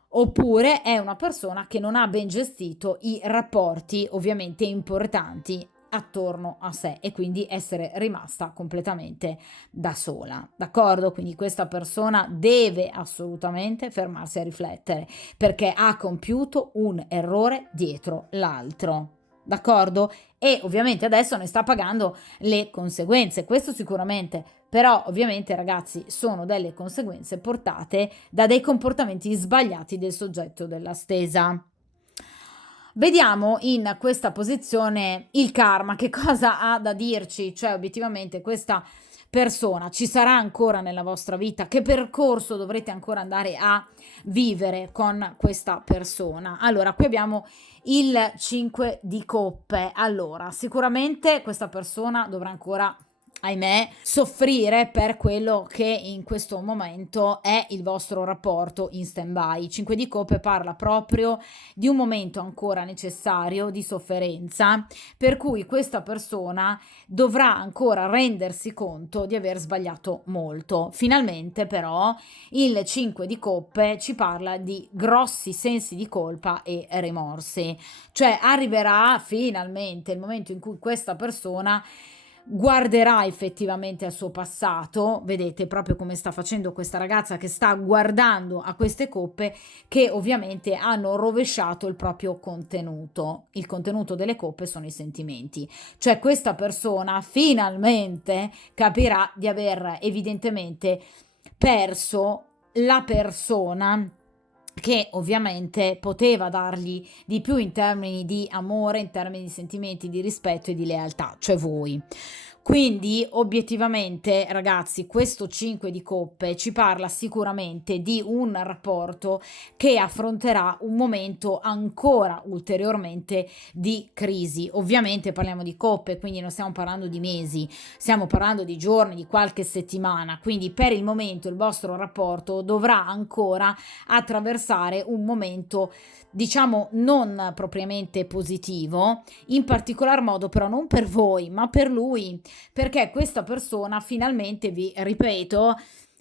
oppure è una persona che non ha ben gestito i rapporti ovviamente importanti attorno a sé e quindi essere rimasta completamente da sola, d'accordo? Quindi questa persona deve assolutamente fermarsi a riflettere perché ha compiuto un errore dietro l'altro. D'accordo? E ovviamente adesso ne sta pagando le conseguenze, questo sicuramente, però ovviamente ragazzi sono delle conseguenze portate da dei comportamenti sbagliati del soggetto della stesa. Vediamo in questa posizione il karma, che cosa ha da dirci, cioè obiettivamente questa persona ci sarà ancora nella vostra vita, che percorso dovrete ancora andare a vivere con questa persona. Allora, qui abbiamo il 5 di coppe. Allora, sicuramente questa persona dovrà ancora, ahimè, soffrire per quello che in questo momento è il vostro rapporto in stand-by. 5 di coppe parla proprio di un momento ancora necessario di sofferenza, per cui questa persona dovrà ancora rendersi conto di aver sbagliato molto. Finalmente però il 5 di coppe ci parla di grossi sensi di colpa e rimorsi, cioè arriverà finalmente il momento in cui questa persona guarderà effettivamente al suo passato, vedete proprio come sta facendo questa ragazza che sta guardando a queste coppe che ovviamente hanno rovesciato il proprio contenuto. Il contenuto delle coppe sono i sentimenti, cioè questa persona finalmente capirà di aver evidentemente perso la persona che ovviamente poteva dargli di più in termini di amore, in termini di sentimenti di rispetto e di lealtà, cioè voi. Quindi obiettivamente, ragazzi, questo 5 di coppe ci parla sicuramente di un rapporto che affronterà un momento ancora ulteriormente di crisi. Ovviamente parliamo di coppe, quindi non stiamo parlando di mesi, stiamo parlando di giorni, di qualche settimana. Quindi per il momento il vostro rapporto dovrà ancora attraversare un momento, diciamo, non propriamente positivo, in particolar modo però non per voi, ma per lui, perché questa persona finalmente, vi ripeto,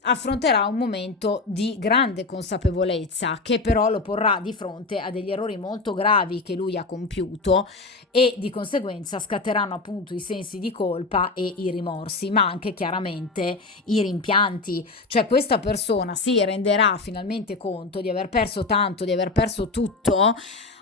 affronterà un momento di grande consapevolezza che però lo porrà di fronte a degli errori molto gravi che lui ha compiuto e di conseguenza scatteranno appunto i sensi di colpa e i rimorsi, ma anche chiaramente i rimpianti. Cioè questa persona si renderà finalmente conto di aver perso tanto, di aver perso tutto,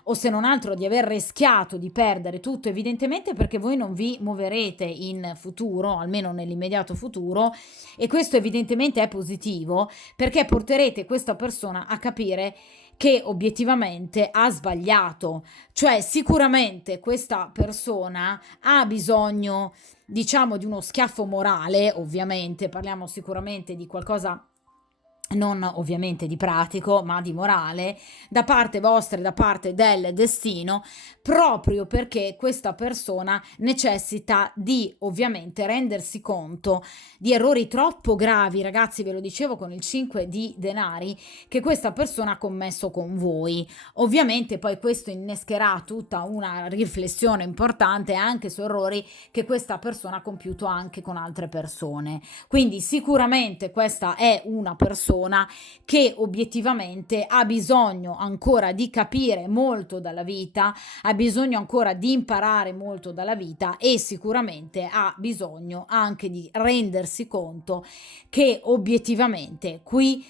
o se non altro di aver rischiato di perdere tutto, evidentemente perché voi non vi muoverete in futuro, almeno nell'immediato futuro, e questo evidentemente è positivo perché porterete questa persona a capire che obiettivamente ha sbagliato. Cioè sicuramente questa persona ha bisogno, diciamo, di uno schiaffo morale, ovviamente parliamo sicuramente di qualcosa non ovviamente di pratico, ma di morale, da parte vostra e da parte del destino, proprio perché questa persona necessita di ovviamente rendersi conto di errori troppo gravi, ragazzi, ve lo dicevo con il 5 di denari, che questa persona ha commesso con voi. Ovviamente poi questo innescherà tutta una riflessione importante anche su errori che questa persona ha compiuto anche con altre persone. Quindi sicuramente questa è una persona che obiettivamente ha bisogno ancora di capire molto dalla vita, ha bisogno ancora di imparare molto dalla vita e sicuramente ha bisogno anche di rendersi conto che obiettivamente qui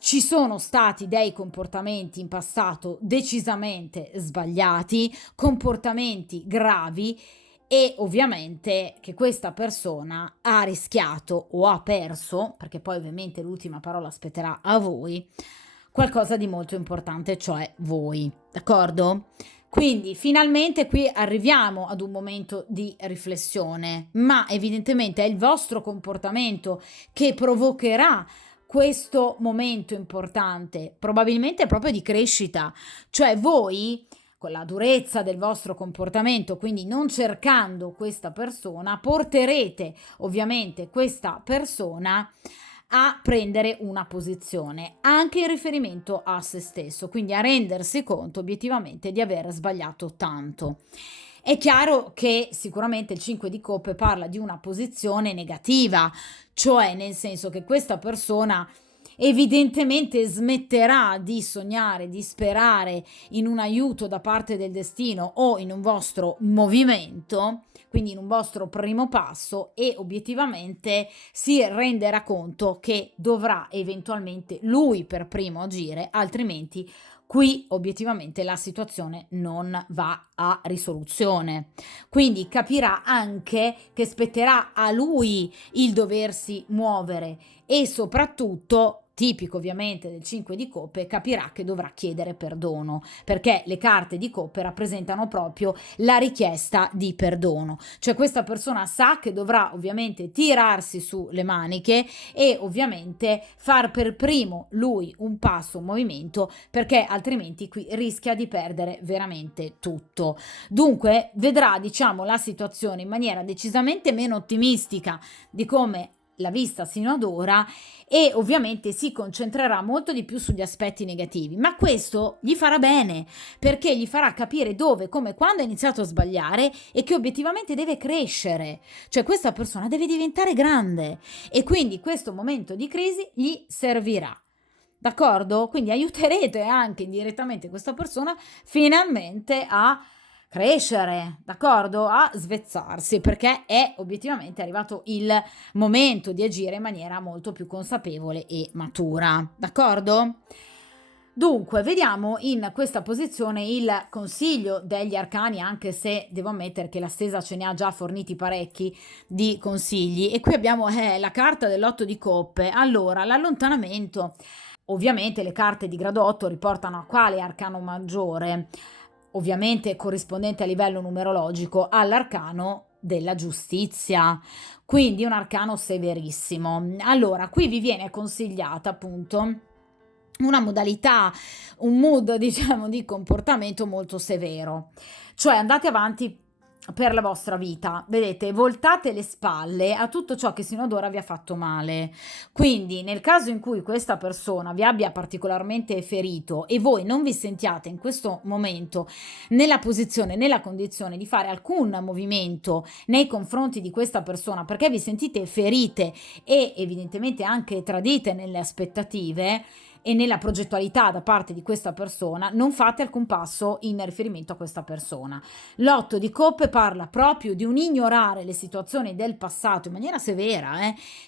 ci sono stati dei comportamenti in passato decisamente sbagliati, comportamenti gravi e ovviamente che questa persona ha rischiato o ha perso, perché poi ovviamente l'ultima parola spetterà a voi, qualcosa di molto importante, cioè voi, d'accordo? Quindi finalmente qui arriviamo ad un momento di riflessione, ma evidentemente è il vostro comportamento che provocherà questo momento importante, probabilmente proprio di crescita, cioè voi con la durezza del vostro comportamento, quindi non cercando questa persona, porterete ovviamente questa persona a prendere una posizione anche in riferimento a se stesso, quindi a rendersi conto obiettivamente di aver sbagliato tanto. È chiaro che sicuramente il 5 di coppe parla di una posizione negativa, cioè nel senso che questa persona evidentemente smetterà di sognare, di sperare in un aiuto da parte del destino o in un vostro movimento, quindi in un vostro primo passo e obiettivamente si renderà conto che dovrà eventualmente lui per primo agire, altrimenti qui obiettivamente la situazione non va a risoluzione. Quindi capirà anche che spetterà a lui il doversi muovere e soprattutto tipico ovviamente del 5 di coppe, capirà che dovrà chiedere perdono, perché le carte di coppe rappresentano proprio la richiesta di perdono. Cioè questa persona sa che dovrà ovviamente tirarsi su le maniche e ovviamente far per primo lui un passo, un movimento, perché altrimenti qui rischia di perdere veramente tutto. Dunque vedrà, diciamo, la situazione in maniera decisamente meno ottimistica di come l'ha vista sino ad ora e ovviamente si concentrerà molto di più sugli aspetti negativi, ma questo gli farà bene perché gli farà capire dove, come, quando ha iniziato a sbagliare e che obiettivamente deve crescere, cioè questa persona deve diventare grande e quindi questo momento di crisi gli servirà. D'accordo? Quindi aiuterete anche indirettamente questa persona finalmente a crescere, d'accordo? A svezzarsi, perché è obiettivamente arrivato il momento di agire in maniera molto più consapevole e matura, d'accordo? Dunque, vediamo in questa posizione il consiglio degli arcani, anche se devo ammettere che la stesa ce ne ha già forniti parecchi di consigli. E qui abbiamo la carta dell'8 di coppe. Allora, l'allontanamento. Ovviamente le carte di grado 8 riportano a quale arcano maggiore, ovviamente corrispondente a livello numerologico all'arcano della giustizia, quindi un arcano severissimo. Allora, qui vi viene consigliata appunto una modalità, un mood diciamo di comportamento molto severo, cioè andate avanti per la vostra vita, vedete, voltate le spalle a tutto ciò che sino ad ora vi ha fatto male. Quindi nel caso in cui questa persona vi abbia particolarmente ferito e voi non vi sentiate in questo momento nella posizione, nella condizione di fare alcun movimento nei confronti di questa persona perché vi sentite ferite e evidentemente anche tradite nelle aspettative e nella progettualità da parte di questa persona, non fate alcun passo in riferimento a questa persona. L'otto di coppe parla proprio di un ignorare le situazioni del passato in maniera severa,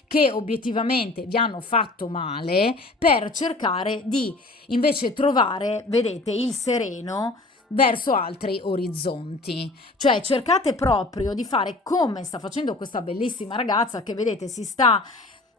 che obiettivamente vi hanno fatto male, per cercare di invece trovare, vedete, il sereno verso altri orizzonti. Cioè cercate proprio di fare come sta facendo questa bellissima ragazza che vedete si sta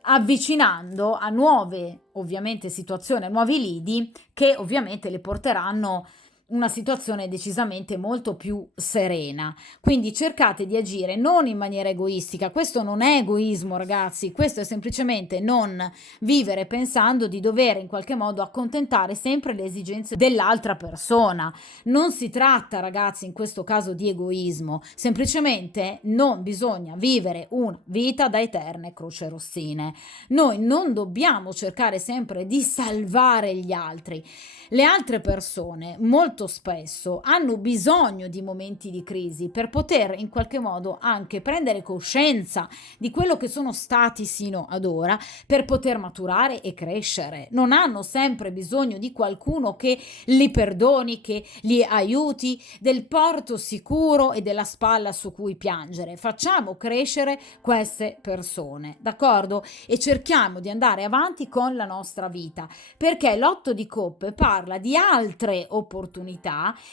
avvicinando a nuove ovviamente situazioni, a nuovi lidi che ovviamente le porteranno una situazione decisamente molto più serena. Quindi cercate di agire non in maniera egoistica, questo non è egoismo ragazzi, questo è semplicemente non vivere pensando di dover in qualche modo accontentare sempre le esigenze dell'altra persona. Non si tratta ragazzi in questo caso di egoismo, semplicemente non bisogna vivere una vita da eterne crocerossine. Noi non dobbiamo cercare sempre di salvare gli altri. Le altre persone molto spesso hanno bisogno di momenti di crisi per poter in qualche modo anche prendere coscienza di quello che sono stati sino ad ora, per poter maturare e crescere. Non hanno sempre bisogno di qualcuno che li perdoni, che li aiuti, del porto sicuro e della spalla su cui piangere. Facciamo crescere queste persone, d'accordo? E cerchiamo di andare avanti con la nostra vita, perché l'otto di coppe parla di altre opportunità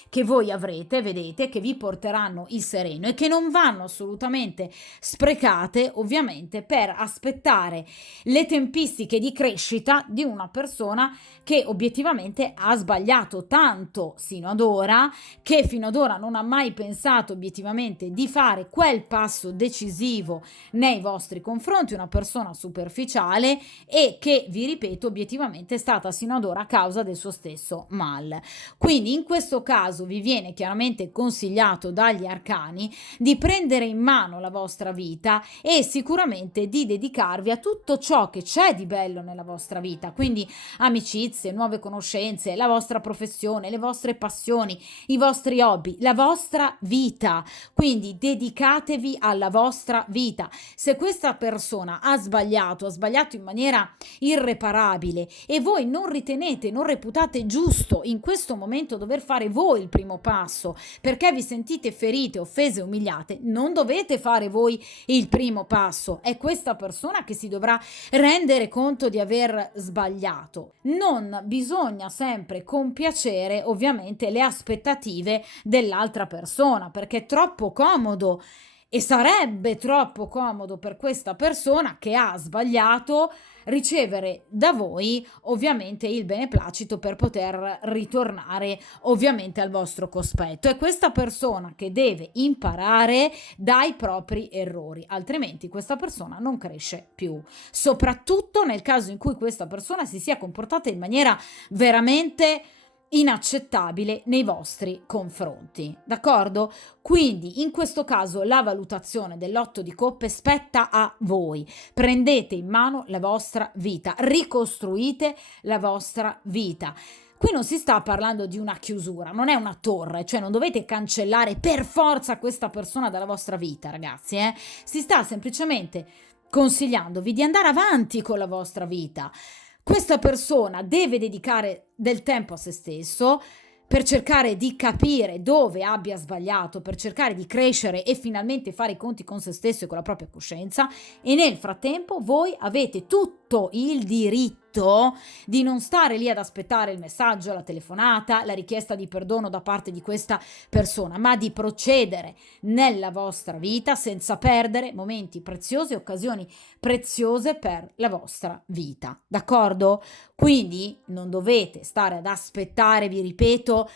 che voi avrete, vedete, che vi porteranno il sereno e che non vanno assolutamente sprecate, ovviamente, per aspettare le tempistiche di crescita di una persona che obiettivamente ha sbagliato tanto sino ad ora, che fino ad ora non ha mai pensato obiettivamente di fare quel passo decisivo nei vostri confronti, una persona superficiale e che, vi ripeto, obiettivamente è stata sino ad ora a causa del suo stesso mal. Quindi in questo caso vi viene chiaramente consigliato dagli arcani di prendere in mano la vostra vita e sicuramente di dedicarvi a tutto ciò che c'è di bello nella vostra vita, quindi amicizie, nuove conoscenze, la vostra professione, le vostre passioni, i vostri hobby, la vostra vita. Quindi dedicatevi alla vostra vita. Se questa persona ha sbagliato in maniera irreparabile e voi non ritenete, non reputate giusto in questo momento dover fare voi il primo passo perché vi sentite ferite, offese, umiliate, non dovete fare voi il primo passo. È questa persona che si dovrà rendere conto di aver sbagliato. Non bisogna sempre compiacere ovviamente le aspettative dell'altra persona, perché è troppo comodo e sarebbe troppo comodo per questa persona che ha sbagliato ricevere da voi ovviamente il beneplacito per poter ritornare ovviamente al vostro cospetto. È questa persona che deve imparare dai propri errori, altrimenti questa persona non cresce più, soprattutto nel caso in cui questa persona si sia comportata in maniera veramente inaccettabile nei vostri confronti, d'accordo? Quindi in questo caso la valutazione dell'otto di coppe spetta a voi. Prendete in mano la vostra vita, ricostruite la vostra vita. Qui non si sta parlando di una chiusura, non è una torre, cioè non dovete cancellare per forza questa persona dalla vostra vita, ragazzi, Si sta semplicemente consigliandovi di andare avanti con la vostra vita. Questa persona deve dedicare del tempo a se stesso per cercare di capire dove abbia sbagliato, per cercare di crescere e finalmente fare i conti con se stesso e con la propria coscienza, e nel frattempo voi avete tutto il diritto diritto di non stare lì ad aspettare il messaggio, la telefonata, la richiesta di perdono da parte di questa persona, ma di procedere nella vostra vita senza perdere momenti preziosi, occasioni preziose per la vostra vita, d'accordo? Quindi non dovete stare ad aspettare, vi ripeto,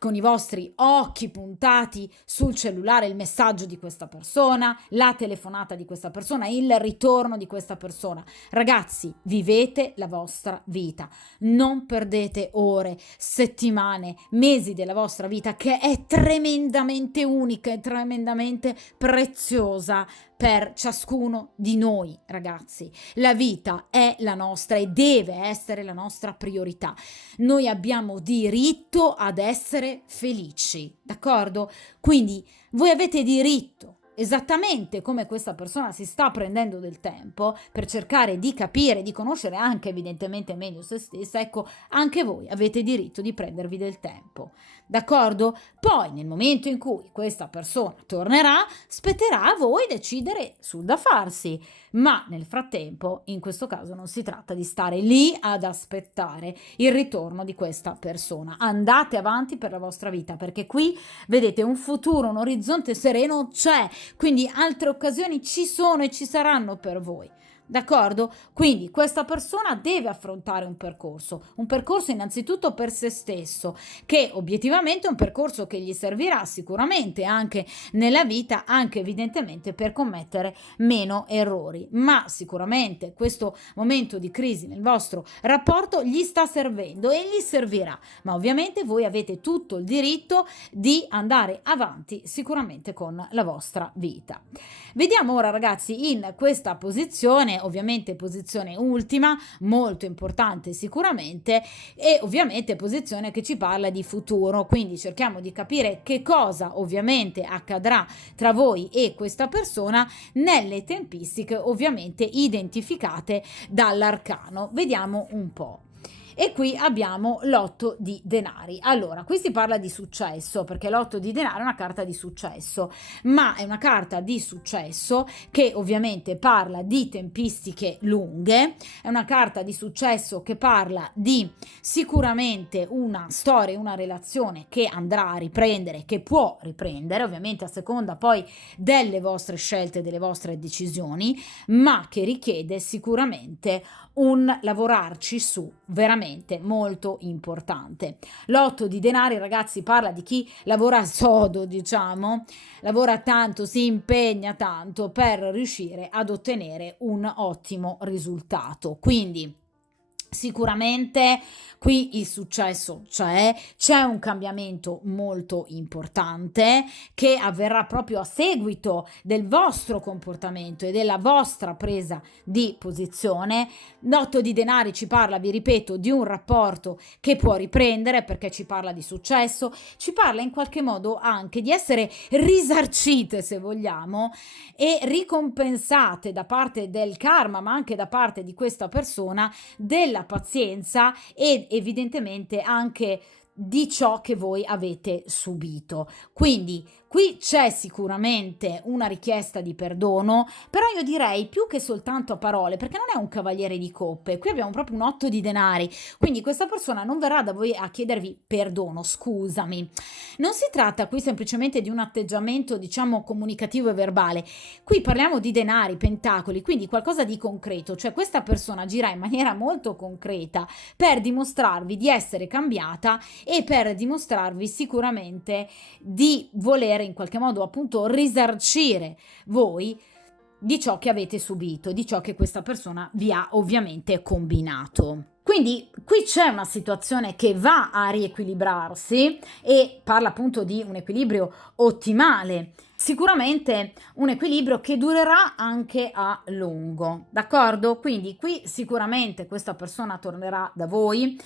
con i vostri occhi puntati sul cellulare il messaggio di questa persona, la telefonata di questa persona, il ritorno di questa persona. Ragazzi, vivete la vostra vita, non perdete ore, settimane, mesi della vostra vita che è tremendamente unica e tremendamente preziosa per ciascuno di noi, ragazzi. La vita è la nostra e deve essere la nostra priorità. Noi abbiamo diritto ad essere felici, d'accordo? Quindi voi avete diritto, esattamente come questa persona si sta prendendo del tempo per cercare di capire, di conoscere anche evidentemente meglio se stessa, ecco, anche voi avete diritto di prendervi del tempo, d'accordo? Poi nel momento in cui questa persona tornerà, spetterà a voi decidere sul da farsi, ma nel frattempo in questo caso non si tratta di stare lì ad aspettare il ritorno di questa persona. Andate avanti per la vostra vita, perché qui vedete un futuro, un orizzonte sereno c'è, quindi altre occasioni ci sono e ci saranno per voi. D'accordo? Quindi questa persona deve affrontare un percorso innanzitutto per se stesso, che obiettivamente è un percorso che gli servirà sicuramente anche nella vita, anche evidentemente per commettere meno errori, ma sicuramente questo momento di crisi nel vostro rapporto gli sta servendo e gli servirà, ma ovviamente voi avete tutto il diritto di andare avanti sicuramente con la vostra vita. Vediamo ora, ragazzi, in questa posizione, ovviamente posizione ultima, molto importante sicuramente, e ovviamente posizione che ci parla di futuro, quindi cerchiamo di capire che cosa ovviamente accadrà tra voi e questa persona nelle tempistiche ovviamente identificate dall'arcano. Vediamo un po'. E qui abbiamo l'8 di denari. Allora, qui si parla di successo, perché l'8 di denari è una carta di successo, ma è una carta di successo che ovviamente parla di tempistiche lunghe, è una carta di successo che parla di sicuramente una storia, una relazione che andrà a riprendere, che può riprendere, ovviamente a seconda poi delle vostre scelte, delle vostre decisioni, ma che richiede sicuramente un lavorarci su veramente molto importante. L'8 di denari, ragazzi, parla di chi lavora sodo, diciamo, lavora tanto, si impegna tanto per riuscire ad ottenere un ottimo risultato. Quindi sicuramente qui il successo c'è un cambiamento molto importante che avverrà proprio a seguito del vostro comportamento e della vostra presa di posizione. L'8 di denari ci parla, vi ripeto, di un rapporto che può riprendere, perché ci parla di successo, ci parla in qualche modo anche di essere risarcite, se vogliamo, e ricompensate da parte del karma, ma anche da parte di questa persona, della pazienza ed evidentemente anche di ciò che voi avete subito. Quindi qui c'è sicuramente una richiesta di perdono, però io direi più che soltanto a parole, perché non è un cavaliere di coppe, qui abbiamo proprio un 8 di denari, quindi questa persona non verrà da voi a chiedervi perdono, scusami. Non si tratta qui semplicemente di un atteggiamento, diciamo, comunicativo e verbale. Qui parliamo di denari, pentacoli, quindi qualcosa di concreto, cioè questa persona agirà in maniera molto concreta per dimostrarvi di essere cambiata e per dimostrarvi sicuramente di volere in qualche modo appunto risarcire voi di ciò che avete subito, di ciò che questa persona vi ha ovviamente combinato. Quindi qui c'è una situazione che va a riequilibrarsi e parla appunto di un equilibrio ottimale. Sicuramente un equilibrio che durerà anche a lungo, d'accordo? Quindi qui sicuramente questa persona tornerà da voi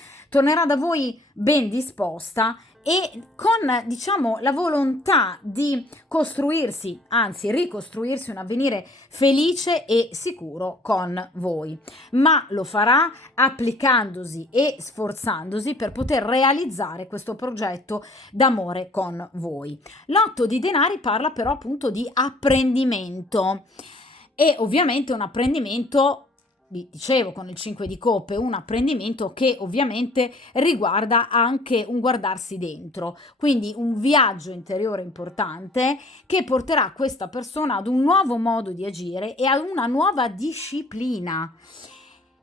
ben disposta e con, diciamo, la volontà di costruirsi, anzi ricostruirsi un avvenire felice e sicuro con voi, ma lo farà applicandosi e sforzandosi per poter realizzare questo progetto d'amore con voi. L'8 di denari parla però appunto di apprendimento e ovviamente un apprendimento vi dicevo con il 5 di coppe, un apprendimento che ovviamente riguarda anche un guardarsi dentro, quindi un viaggio interiore importante che porterà questa persona ad un nuovo modo di agire e a una nuova disciplina.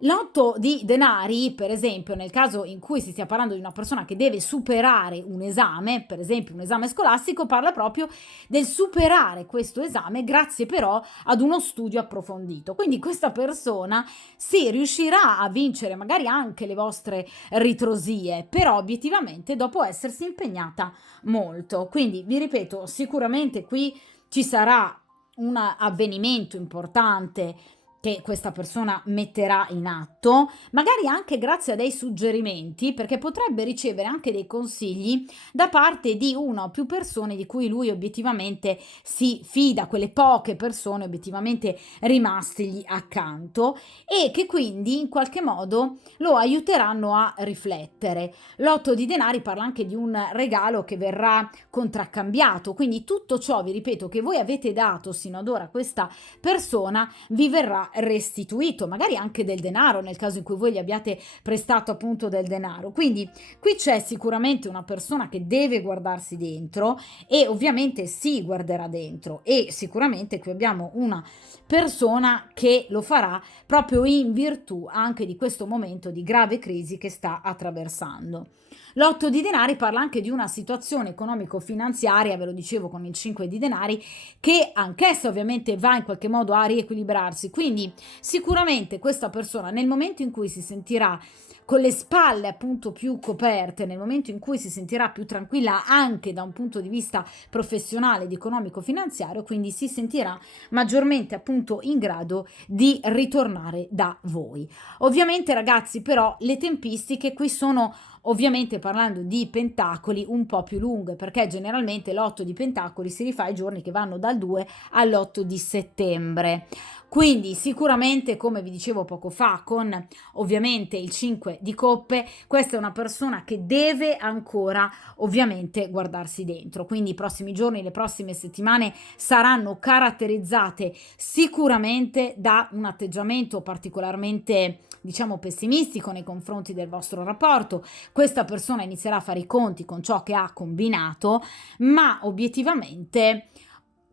L'otto di denari, per esempio, nel caso in cui si stia parlando di una persona che deve superare un esame, per esempio un esame scolastico, parla proprio del superare questo esame grazie però ad uno studio approfondito. Quindi questa persona sì, riuscirà a vincere magari anche le vostre ritrosie, però obiettivamente dopo essersi impegnata molto. Quindi vi ripeto, sicuramente qui ci sarà un avvenimento importante che questa persona metterà in atto, magari anche grazie a dei suggerimenti, perché potrebbe ricevere anche dei consigli da parte di una o più persone di cui lui obiettivamente si fida, quelle poche persone obiettivamente rimastegli accanto e che quindi in qualche modo lo aiuteranno a riflettere. L'otto di denari parla anche di un regalo che verrà contraccambiato, quindi tutto ciò, vi ripeto, che voi avete dato sino ad ora a questa persona vi verrà restituito, magari anche del denaro nel caso in cui voi gli abbiate prestato appunto del denaro. Quindi qui c'è sicuramente una persona che deve guardarsi dentro e ovviamente si guarderà dentro e sicuramente qui abbiamo una persona che lo farà proprio in virtù anche di questo momento di grave crisi che sta attraversando. L'otto di denari parla anche di una situazione economico-finanziaria, ve lo dicevo con il 5 di denari, che anch'essa ovviamente va in qualche modo a riequilibrarsi. Quindi sicuramente questa persona nel momento in cui si sentirà con le spalle appunto più coperte, nel momento in cui si sentirà più tranquilla anche da un punto di vista professionale ed economico-finanziario, quindi si sentirà maggiormente appunto in grado di ritornare da voi. Ovviamente ragazzi però le tempistiche qui sono ovviamente parlando di pentacoli un po' più lunghe perché generalmente l'otto di pentacoli si rifà ai giorni che vanno dal 2 all'8 di settembre. Quindi sicuramente, come vi dicevo poco fa, con ovviamente il 5 di coppe, questa è una persona che deve ancora ovviamente guardarsi dentro. Quindi i prossimi giorni, le prossime settimane saranno caratterizzate sicuramente da un atteggiamento particolarmente diciamo pessimistico nei confronti del vostro rapporto. Questa persona inizierà a fare i conti con ciò che ha combinato, ma obiettivamente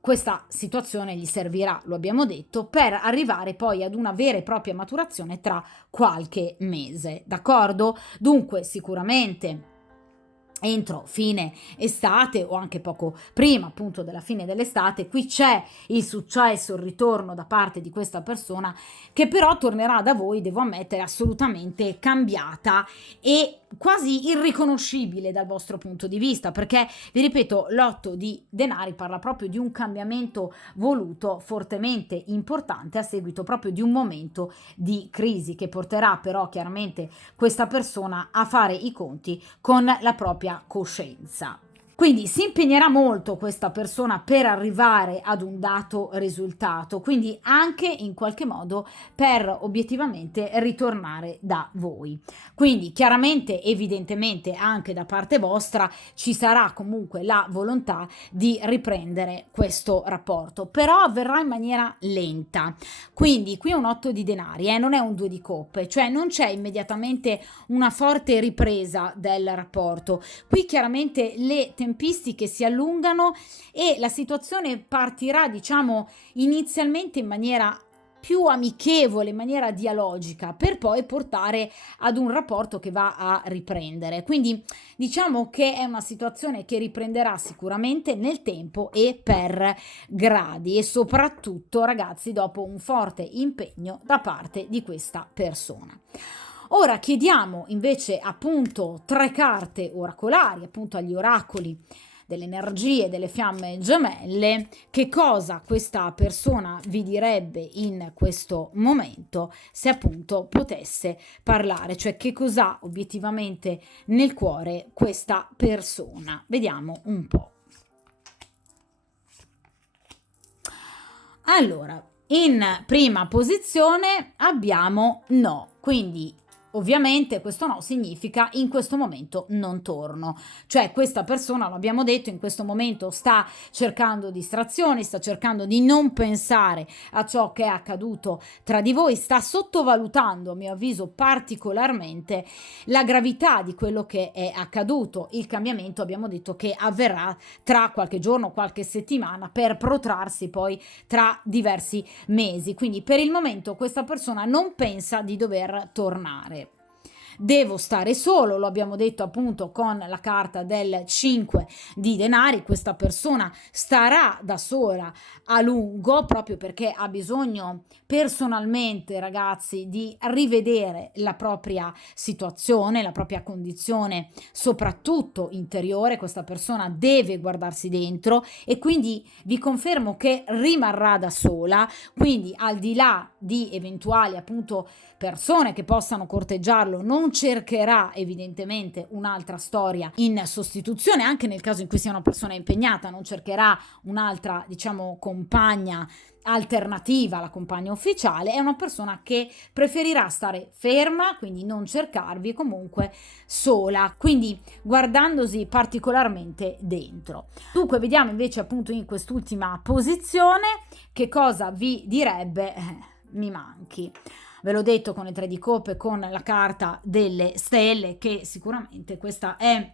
questa situazione gli servirà, lo abbiamo detto, per arrivare poi ad una vera e propria maturazione tra qualche mese, d'accordo? Dunque sicuramente entro fine estate o anche poco prima appunto della fine dell'estate qui c'è il successo, il ritorno da parte di questa persona che però tornerà da voi, devo ammettere, assolutamente cambiata e quasi irriconoscibile dal vostro punto di vista, perché vi ripeto l'otto di denari parla proprio di un cambiamento voluto fortemente importante a seguito proprio di un momento di crisi che porterà però chiaramente questa persona a fare i conti con la propria coscienza. Quindi si impegnerà molto questa persona per arrivare ad un dato risultato, quindi anche in qualche modo per obiettivamente ritornare da voi. Quindi chiaramente, evidentemente anche da parte vostra ci sarà comunque la volontà di riprendere questo rapporto, però avverrà in maniera lenta. Quindi qui è un 8 di denari, non è un 2 di coppe, cioè non c'è immediatamente una forte ripresa del rapporto. Qui chiaramente le tempistiche si allungano e la situazione partirà, diciamo, inizialmente in maniera più amichevole, in maniera dialogica, per poi portare ad un rapporto che va a riprendere. Quindi diciamo che è una situazione che riprenderà sicuramente nel tempo e per gradi e soprattutto, ragazzi, dopo un forte impegno da parte di questa persona. Ora chiediamo invece appunto 3 carte oracolari, appunto agli oracoli delle energie, delle fiamme gemelle, che cosa questa persona vi direbbe in questo momento se appunto potesse parlare, cioè che cos'ha obiettivamente nel cuore questa persona. Vediamo un po'. Allora, in prima posizione abbiamo no, quindi Ovviamente questo no significa in questo momento non torno, cioè questa persona, lo abbiamo detto, in questo momento sta cercando distrazioni, sta cercando di non pensare a ciò che è accaduto tra di voi, sta sottovalutando, a mio avviso, particolarmente la gravità di quello che è accaduto. Il cambiamento abbiamo detto che avverrà tra qualche giorno, qualche settimana, per protrarsi poi tra diversi mesi. Quindi per il momento questa persona non pensa di dover tornare. Devo stare solo, lo abbiamo detto appunto con la carta del 5 di denari, questa persona starà da sola a lungo proprio perché ha bisogno personalmente, ragazzi, di rivedere la propria situazione, la propria condizione, soprattutto interiore. Questa persona deve guardarsi dentro e quindi vi confermo che rimarrà da sola, quindi al di là di eventuali appunto persone che possano corteggiarlo, non cercherà evidentemente un'altra storia in sostituzione, anche nel caso in cui sia una persona impegnata, non cercherà un'altra, diciamo, compagna alternativa alla compagna ufficiale. È una persona che preferirà stare ferma, quindi non cercarvi, comunque sola, quindi guardandosi particolarmente dentro. Dunque vediamo invece appunto in quest'ultima posizione che cosa vi direbbe mi manchi. Ve l'ho detto con il 3 di coppe, con la carta delle stelle, che sicuramente questa è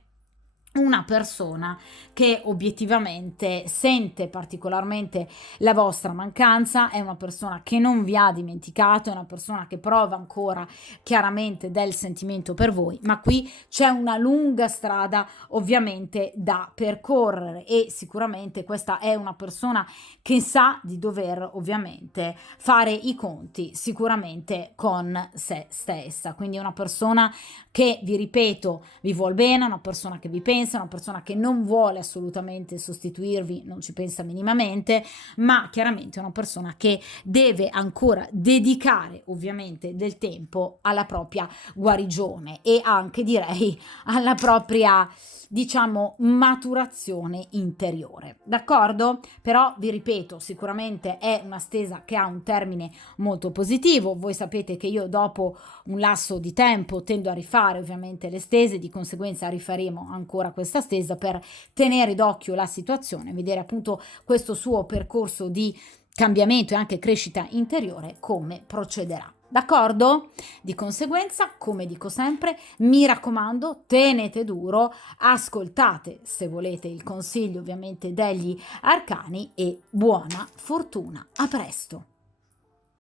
una persona che obiettivamente sente particolarmente la vostra mancanza, è una persona che non vi ha dimenticato, è una persona che prova ancora chiaramente del sentimento per voi, ma qui c'è una lunga strada ovviamente da percorrere e sicuramente questa è una persona che sa di dover ovviamente fare i conti sicuramente con se stessa, quindi è una persona che, vi ripeto, vi vuol bene, una persona che vi pensa, una persona che non vuole assolutamente sostituirvi, non ci pensa minimamente, ma chiaramente è una persona che deve ancora dedicare ovviamente del tempo alla propria guarigione e anche direi alla propria, diciamo, maturazione interiore. D'accordo? Però vi ripeto, sicuramente è una stesa che ha un termine molto positivo. Voi sapete che io dopo un lasso di tempo tendo a rifare ovviamente le stese, di conseguenza rifaremo ancora questa stesa per tenere d'occhio la situazione, vedere appunto questo suo percorso di cambiamento e anche crescita interiore come procederà. D'accordo? Di conseguenza, come dico sempre, mi raccomando, tenete duro, ascoltate se volete il consiglio ovviamente degli arcani e buona fortuna. A presto!